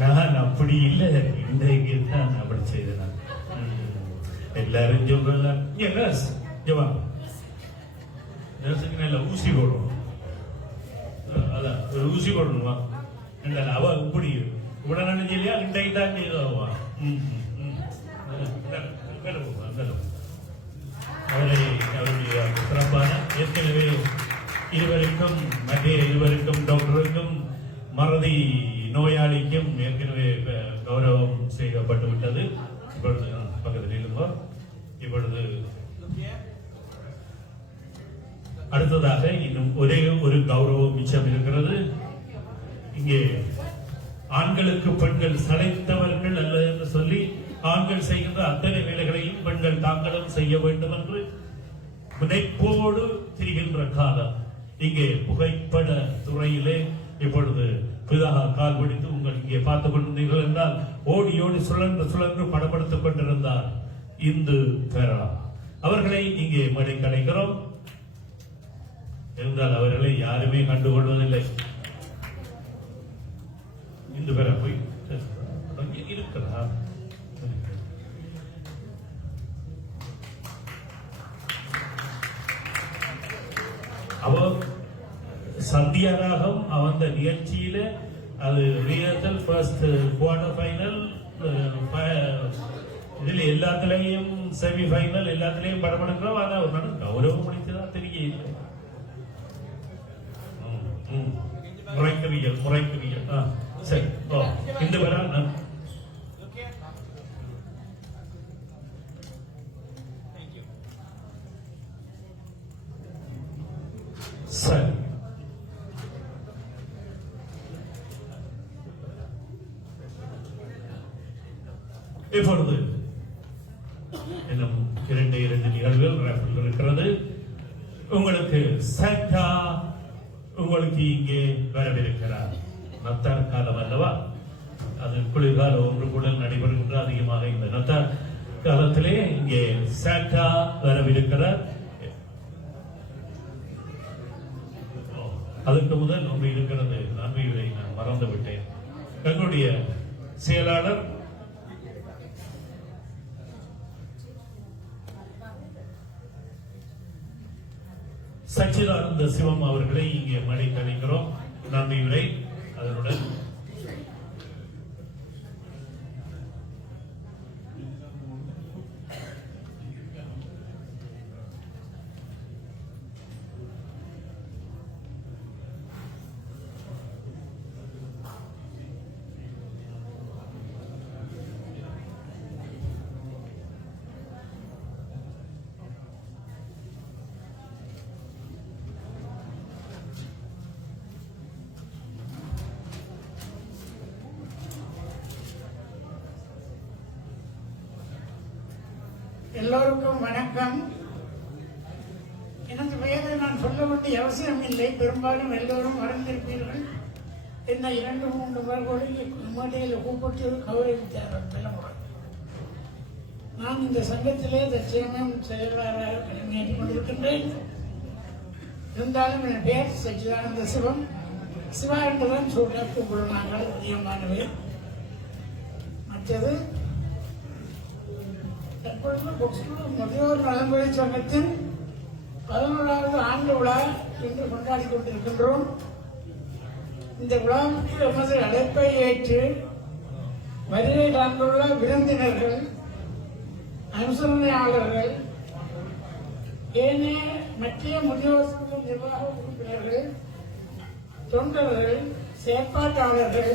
நான் அப்படி இல்லை, இன்றைக்கு தான் அப்படி செய்தேன். எல்லாரும் சொல்றாங்க நர்ஸுக்கு நல்ல ஊசி போடணும், அதான் ஒரு ஊசி போடணுமா என்றால் அவ இப்படி உடனே இல்லையா இன்றைக்கு தான் செய்தவா. அவருடைய சிறப்பான ஏற்கனவே இருவருக்கும் மற்ற இருவருக்கும் டாக்டருக்கும் மறதி நோயாளிக்கும் ஏற்கனவே கௌரவம் செய்யப்பட்டு விட்டது. இப்பொழுது பக்கத்தில் இருந்தோம். இப்பொழுது அடுத்ததாக இன்னும் ஒரே ஒரு கௌரவம் மிச்சம் இருக்கிறது. இங்கே ஆண்களுக்கு பெண்கள் சளைத்தவர்கள் அல்ல என்று சொல்லி ஆண்கள் செய்கின்ற அத்தனை வேலைகளையும் பெண்கள் தாங்களும் செய்ய வேண்டும் என்று முனைப்போடு திரிகின்ற காலம். இங்கே புகைப்பட துறையிலே இப்பொழுது புதிதாக கால் பிடித்து உங்கள் இங்கே பார்த்துக் கொண்டிருந்தீர்கள் என்றால் ஓடி ஓடி சுழன்று படப்படுத்திக் கொண்டிருந்தார் இந்து பேரா. அவர்களை இங்கே மேடை கலைக்கிறோம். இருந்தால் அவர்களை யாருமே கண்டுகொள்வதில்லை. இந்து பேரா போய் இருக்கிறார். அவர் சந்தியாராகம் அந்த நிகழ்ச்சியில அது ரிஹர்சல் ஃபர்ஸ்ட் குவார்டர் ஃபைனல் இதுல எல்லாத்துலயும் செமி ஃபைனல் எல்லாத்துலயும் படமெடுக்கிறோம். ஆனா ஒரு கௌரவம் முடிச்சதா தெரியல. முறைக்குவியல் சரி. இந்த வரா சரி. இப்பொழுது இன்னும் இரண்டு நிகழ்வுகள் இருக்கிறது. உங்களுக்கு சட்டா உங்களுக்கு இங்கே வரவிருக்கிறார். நத்தார் காலம் அல்லவா, அது குளிர்கால ஒன்று கூட நடைபெறுகின்ற அதிகமாக இந்த நத்தார் காலத்திலே இங்கே சட்டா வரவிருக்கிறார். அதற்கு முதல் ஒன்று இருக்கிறது, நன்மையை நான் மறந்து விட்டேன். எங்களுடைய செயலாளர் சச்சிதானந்த சிவம் அவர்களை இங்கே மழை கழிக்கிறோம். நன்றி உரை. அதனுடன் எல்லோருக்கும் வணக்கம். எனது பெயரை நான் சொல்ல வேண்டிய அவசியம் இல்லை, பெரும்பாலும் எல்லோரும் மறந்திருப்பீர்கள். என்ன 2-3 பேர்களோடு மேடையில் கூப்பிட்டு கௌரவித்தார் தலைமுறை. நான் இந்த சங்கத்திலே தற்சமயம் செயலாளராக கடமையாற்றிக் கொண்டிருக்கின்றேன். இருந்தாலும் என் பெயர் சச்சிதானந்த சிவம். சிவா என்றுதான் சொல்ல கூப்பிடுவார்கள் அதிகமானவை. மற்றது முதியோர் நலன்புரி சங்கத்தின் 11வது ஆண்டு விழா இன்று கொண்டாடி கொண்டிருக்கின்றோம். இந்த விழாவுக்கு எமது அழைப்பை ஏற்று வருகை தந்துள்ள விருந்தினர்கள், அனுசரணையாளர்கள், ஏனைய மத்திய முதியோர் சங்க நிர்வாக உறுப்பினர்கள், தொண்டர்கள், செயற்பாட்டாளர்கள்,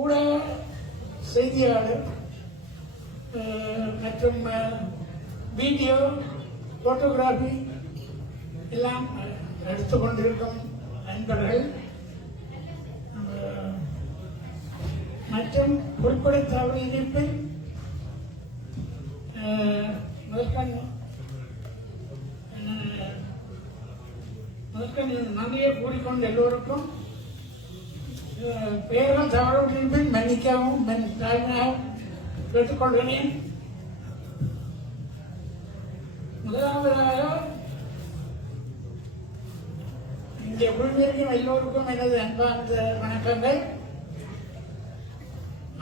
ஊடக செய்தியாளர் மற்றும் வீடியோ போட்டோகிராஃபி எல்லாம் எடுத்துக்கொண்டிருக்கும் நண்பர்கள் மற்றும் குறிப்பிட தவறு இணைப்பில் நன்றியை கூறிக்கொண்டு எல்லோருக்கும் பெயர்கள் தவறு இணைப்பில் மன்னிக்கவும் கேட்டுக்கொள்கிறேன். முதலாவதாக இங்கே குழுவிற்கும் எல்லோருக்கும் எனது அன்பார்ந்த வணக்கங்கள்.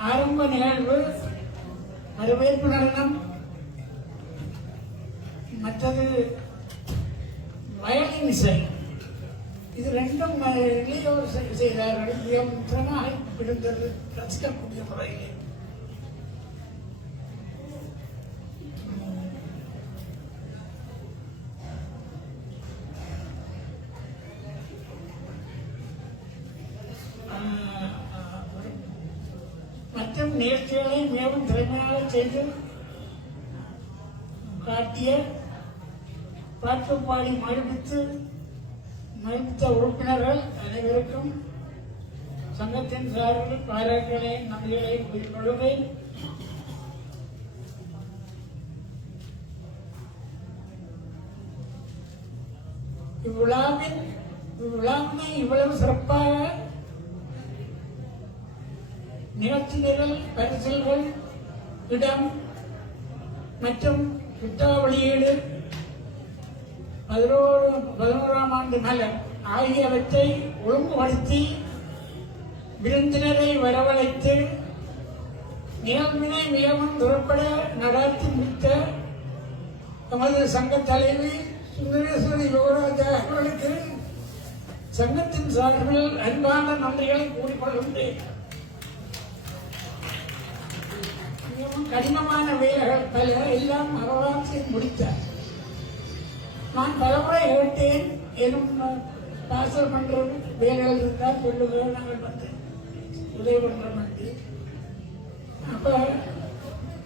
ஆரம்ப நிகழ்வு வரவேற்பு நடனம், மற்றது வயலின் இசை. இது ரெண்டும் இளையோர் செய்தார்கள். மிகவும் திறனாக விழுந்தது, ரசிக்கக்கூடிய முறையிலே. மற்றும் நிகழ்ச்சிகளை மிகவும் திறமையாக செய்து காட்டிய, பாட்டு பாடி மகிழ்வித்த உறுப்பினர்கள் அனைவருக்கும் சங்கத்தின் சார்பில் பாராட்டுகளை நன்றிகளை கூறிக்கொள்கிறேன். இவ்விழாவினை இவ்வளவு சிறப்பாக நிகழ்ச்சி நிரல், பரிசில்கள், இடம் மற்றும் புத்தக வெளியீடு, 11ஆம் ஆண்டு மலர் ஆகியவற்றை ஒழுங்குபடுத்தி விருந்தினரை வரவழைத்து நிகழ்வினை மிகவும் துறப்பட நடாத்தி முடித்த நமது சங்க தலைவி சுந்தரேஸ்வரி யோகராஜா அவர்களுக்கு சங்கத்தின் சார்பில் அன்பான நன்றிகளை கூறிக்கொள்கின்றேன். கடினமான வேலைகள் பல எல்லாம் அவராட்சியை முடித்தார். நான் பலமுறை கேட்டேன், எனும் பாசல் பண்ற வேலைகள் இருந்தால் சொல்லுங்க, நாங்கள் வந்து உதவி பண்றோம். அப்ப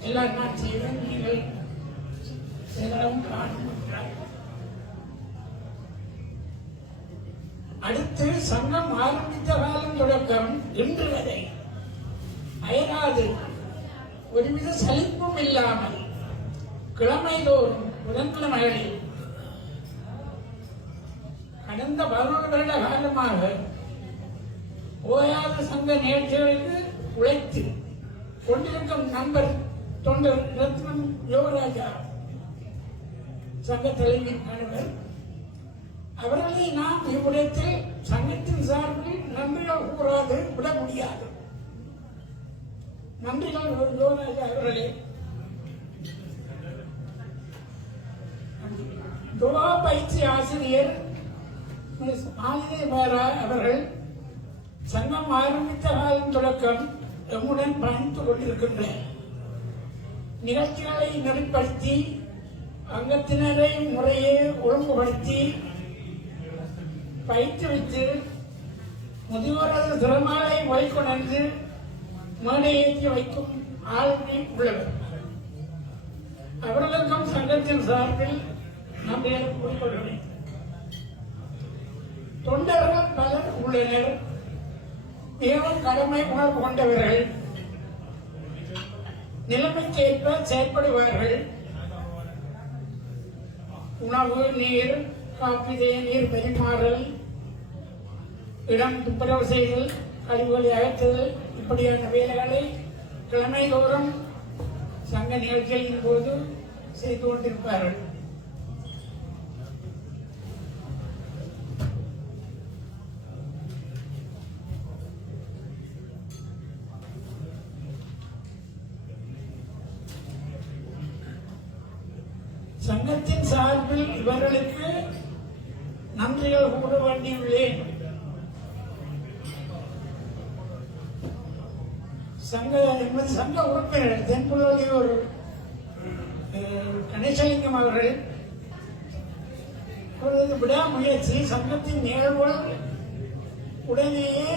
எல்லாம் நான் செய்வேன், நீங்கள் செய்யவும் காணுகிறார். அடுத்து சங்கம் ஆரம்பித்த காலம் தொடக்கம் இன்று வரை அயராது ஒருவித சலிப்பும் இல்லாமல் கிழமைதோறும் புதன்கிழமைகளில் கடந்த 11 வருட காலமாக ஓயாத சங்க நிகழ்ச்சிகளுக்கு உழைத்து கொண்டிருக்கும் நண்பர் தொண்டர் ரத்னம் யோகராஜா, சங்க தலைவியின் கணவர், அவர்களை நாம் இவ்விடத்தில் சங்கத்தின் சார்பில் நன்றிகள் கூறாது விட முடியாது. நன்றிகள் யோகராஜா அவர்களே. துவா பயிற்சி ஆசிரியர் பாரா அவர்கள் சங்கம் ஆரம்பித்த காலம் தொடக்கம் எம்முடன் பயணித்துக் கொண்டிருக்கின்ற நிகழ்ச்சிகளை நெறிப்படுத்தி அங்கத்தினரை முறையே ஒழுங்குபடுத்தி பயிற்றுவித்து முதியோரது திறமையை வைக்கொணர்ந்து மேடையேற்றி வைக்கும் ஆளுமை உள்ளவர். அவர்களுக்கும் சங்கத்தின் சார்பில் நன்றியை கூறிக்கொள்கிறேன். தொண்டர்கள் பலர் உள்ளனர், மிகவும் கடமை உணர்வு கொண்டவர்கள், நிலைமைக்கேற்ப செயல்படுவார்கள். உணவு, நீர், காப்பீடு, நீர் பரிமாறல், இடம் துப்புரவு செய்தல், கழிவுகளை அகற்றுதல், இப்படியான வேலைகளை கிழமைதோறும் சங்க நிகழ்ச்சிகளின் போது செய்து கொண்டிருப்பார்கள். சங்கத்தின் சார்பில் இவர்களுக்கு நன்றிகள் கூற வேண்டியுள்ளேன். சங்க உறுப்பினர் தென்புலூர் கணேசலிங்கம் அவர்கள் அவரது விடாமுயற்சி சங்கத்தின் நிகழ்வுகள் உடனேயே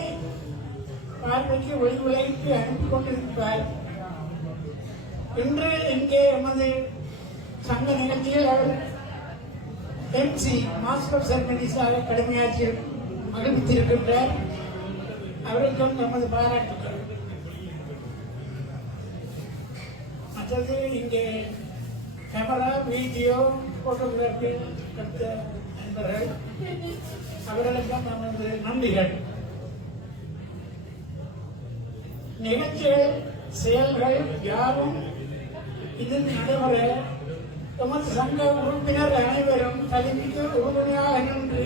பார்வைக்கு ஒளிவிலைக்கு அனுப்பி கொண்டிருப்பார். இன்று இங்கே எமது சங்க நிகழ்ச்சியில் அவர் MC மாஸ்டர் ஆஃப் செரமனிஸாக கடமையாற்றி மகிழ்வித்திருக்கின்றார். அவருக்கும் நமது பாராட்டுக்கள். மற்றது இங்கே கேமரா, வீடியோ, போட்டோகிராஃபி கற்ற நண்பர்கள், அவர்களுக்கும் நமது நன்றிகள். நிகழ்ச்சிகள், செயல்கள் யாரும் இதில் நடைபெற எமது சங்க உறுப்பினர் அனைவரும் தலைமைக்கு உறுதுணையாக நின்று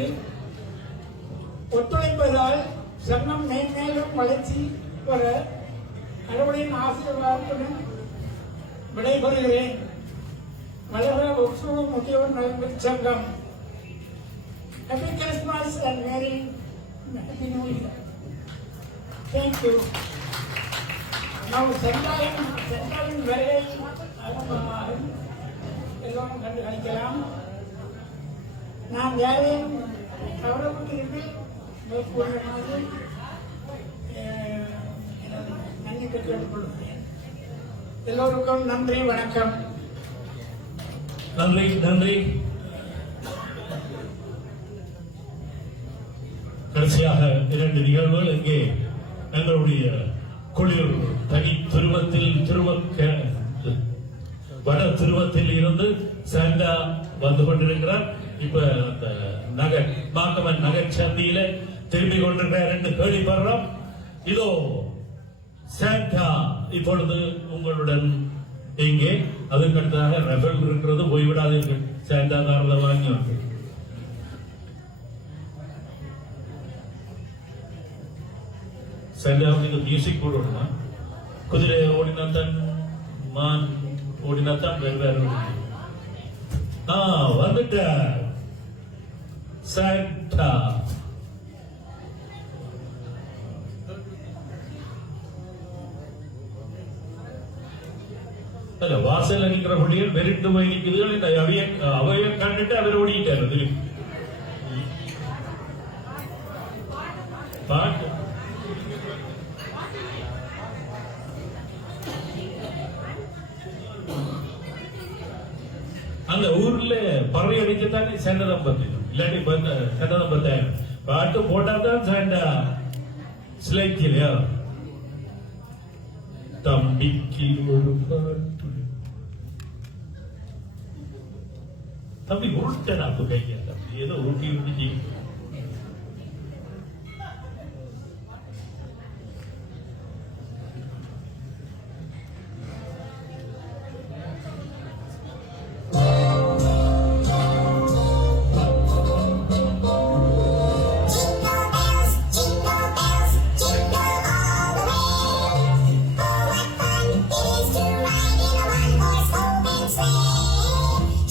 ஒத்துழைப்பதால் சங்கம் மேன்மேலும் வளர்ச்சி பெற கடவுளின் ஆசீர்வாதத்துடன் விடைபெறுகிறேன். வளர உற்சவ முக்கியவர் நலன்புரி சங்கம். Happy Christmas and Merry Happy New Year. Thank you. Now சென்றாலின் வருகை ஆரம்பமாக எல்லோரும் கண்டு கழிக்கலாம். நான் யாரையும் கௌரவத்திற்கு மேற்கொள்ளமாக நன்றி கேட்டுக்கொள்கிறேன். எல்லோருக்கும் நன்றி, வணக்கம். நன்றி நன்றி. கடைசியாக 2 நிகழ்வுகள் இங்கே எங்களுடைய குளிர் தனி திருவத்தில் வட திருவத்தில் இருந்து சாண்டா வந்து கொண்டிருக்கிறார். இப்ப அந்த மாக்கமன் நகர் சந்தியில திரும்பி கொண்டிருக்கிறார் என்று கேள்விப்படுறோம். இதோ சாண்டா இப்பொழுது உங்களுடன் இங்கே. அதுக்கடுத்ததாக ரெபல் இருக்கிறது, போய்விடாதீர்கள். சாண்டா காரத வாங்கி வந்து சாண்டாவுக்கு மியூசிக் போடணுமா? குதிரை ஓடினாத்தான் மான் ஓடினாத்தான் வேறு வந்துட்ட சாண்டா. അല്ല വാസൽ നിൽക്കുന്ന പുള്ളികൾ വെരിട്ട് പോയി നിൽക്കുന്നത് അവയെ കണ്ടിട്ട് അവർ ഓടിയിട്ടായിരുന്നു പാട്ട്. அந்த ஊர்ல பறவை அடிக்கத்தானே சண்டதம் பத்திடும், இல்லாட்டி சண்டதம் பத்தாயிரம். பாட்டு போட்டாதான் சண்டா ஸ்லைக் இல்லையா? தம்பிக்கு ஒரு பாட்டு. தம்பி உருட்டனா கையா? தம்பி ஏதோ உருட்டி உருட்டி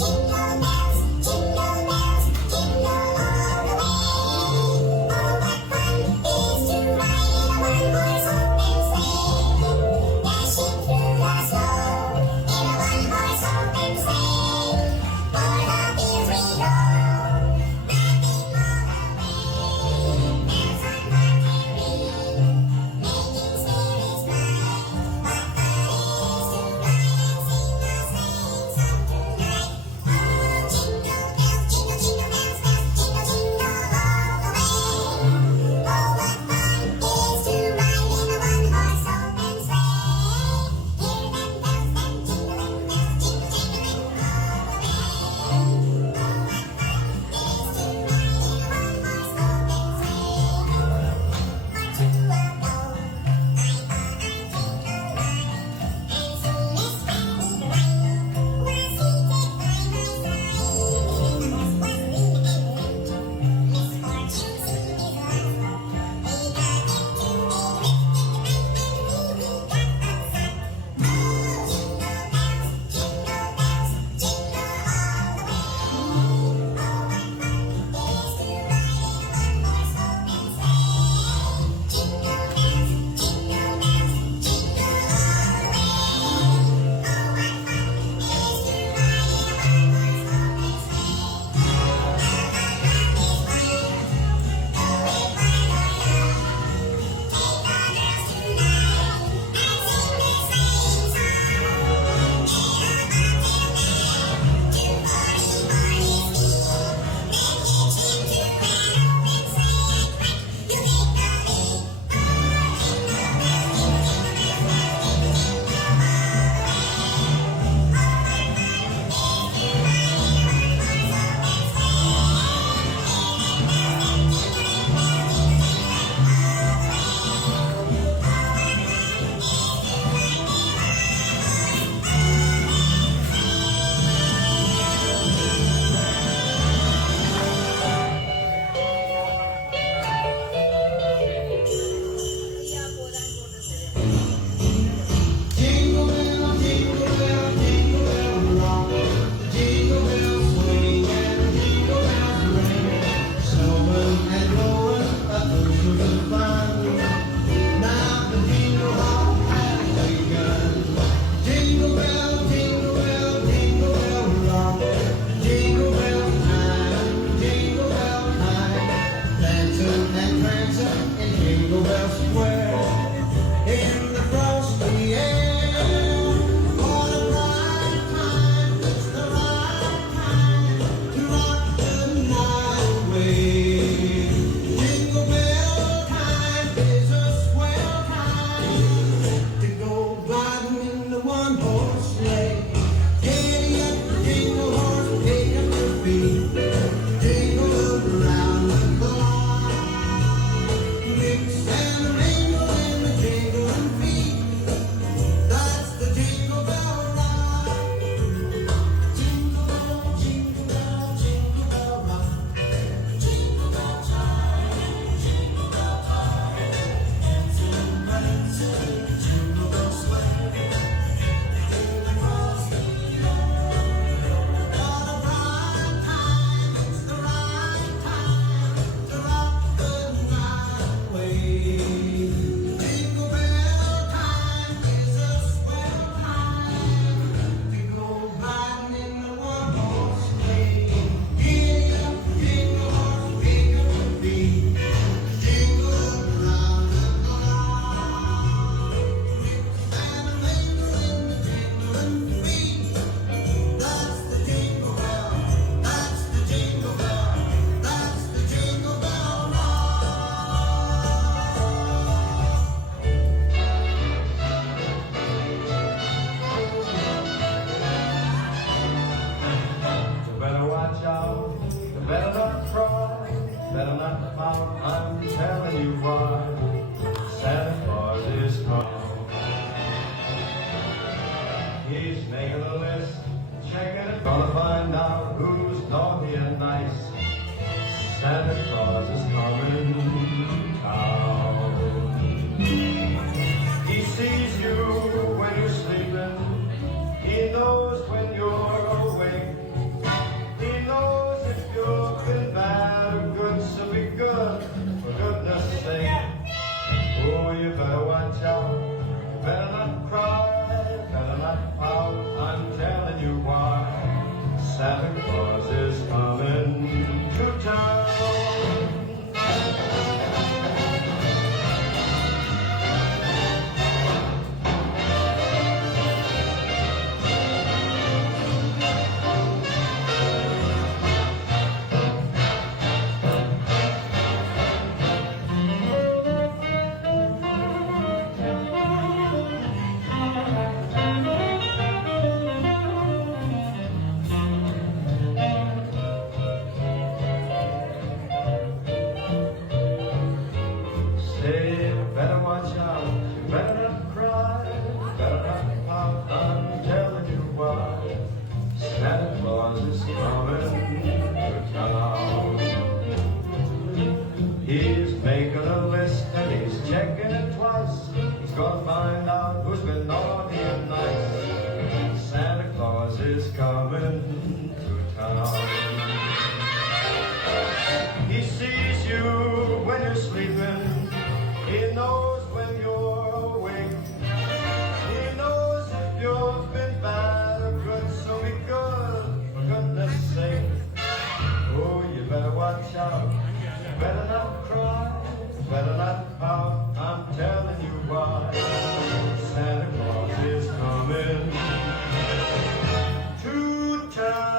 Jingle bells, jingle bells, jingle all the way. square in the frosty air. What a bright time, it's the right time to rock the night away. Jingle bell time is a swell time to go riding in the one-horse sleigh. Giddy up, jingle horse, take up your feet, jingle around the clock. Mix and a mingle in the jingling feet, that's the jingle bell rock. Jingle bell, jingle bell, jingle bell rock. Jingle bell time, jingle bell time. Dancing, prancing, jingle bell swing. In the frosty air. What a bright time, it's the right time to rock the night away. Jingle bell time is a swell time to go riding in the one-horse sleigh. Giddy up, jingle horse, pick up your feet, jingle around the clock. Mix and a mingle in the jingling feet, that's the jingle bell, that's the jingle bell, that's the jingle bell rock. You better watch out, you better not cry, better not pout, I'm telling you why. Santa Claus is coming. He's making a list, checking it, gonna find out who's naughty and nice. Santa Claus is coming to town. He sees you when you're sleeping, he knows when you're awake. He knows if you've been bad or good, so be good, for goodness sake. Oh, you better watch out, you better not cry, better not pout, I'm telling you why. Santa Claus is coming to town. Say, better watch out, better not cry, better not pout, I'm telling you why. Santa Claus is coming to town. He's making a list and he's checking it twice. He's gonna find out who's been naughty and nice. Santa Claus is coming to town. He sees you when you're sleeping. He knows when you're awake. He knows if you've been bad or good, so be good, for goodness sake. Oh, you better watch out, better not cry, better not pout, I'm telling you why. Santa Claus is coming to town.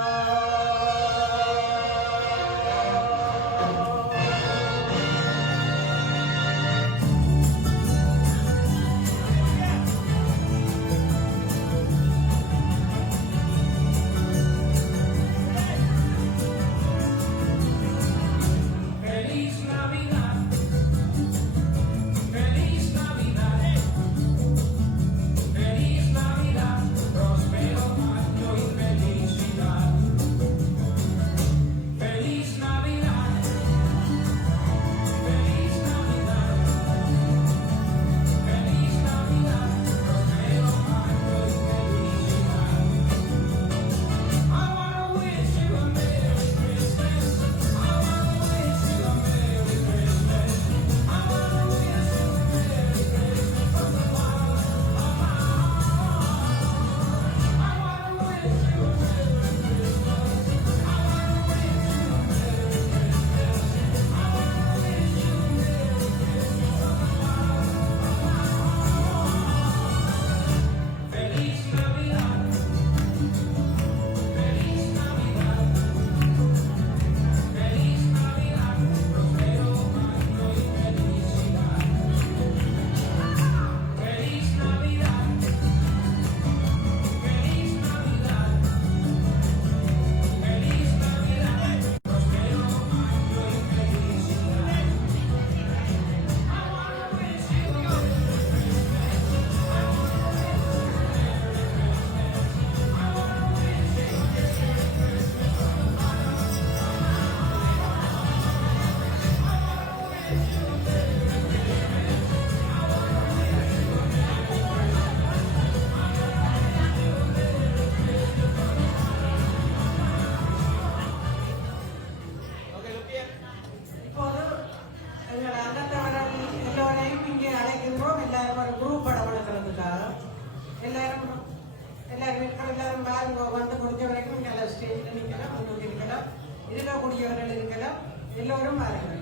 எல்லாரும் இருக்கிற எல்லாரும் பாருங்க வந்து முடிஞ்ச வரைக்கும் இங்கே ஸ்டேஜில் நிற்கலாம், முன்னுக்கு இருக்கலாம், இருக்கக்கூடியவர்கள் இருக்கலாம், எல்லோரும் பாருங்கள்.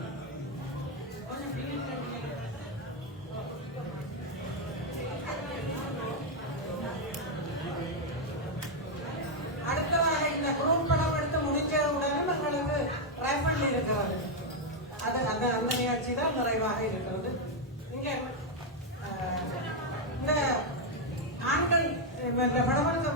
அடுத்ததாக இந்த குரூப் படம் எடுத்து முடிஞ்சவுடனும் எங்களுக்கு ரைஃபல் இருக்கிறது. அது அந்த அந்த நிகழ்ச்சி தான் நிறைவாக இருக்கிறது. இங்கே இந்த ஆண்கள் இந்த படம் எடுத்து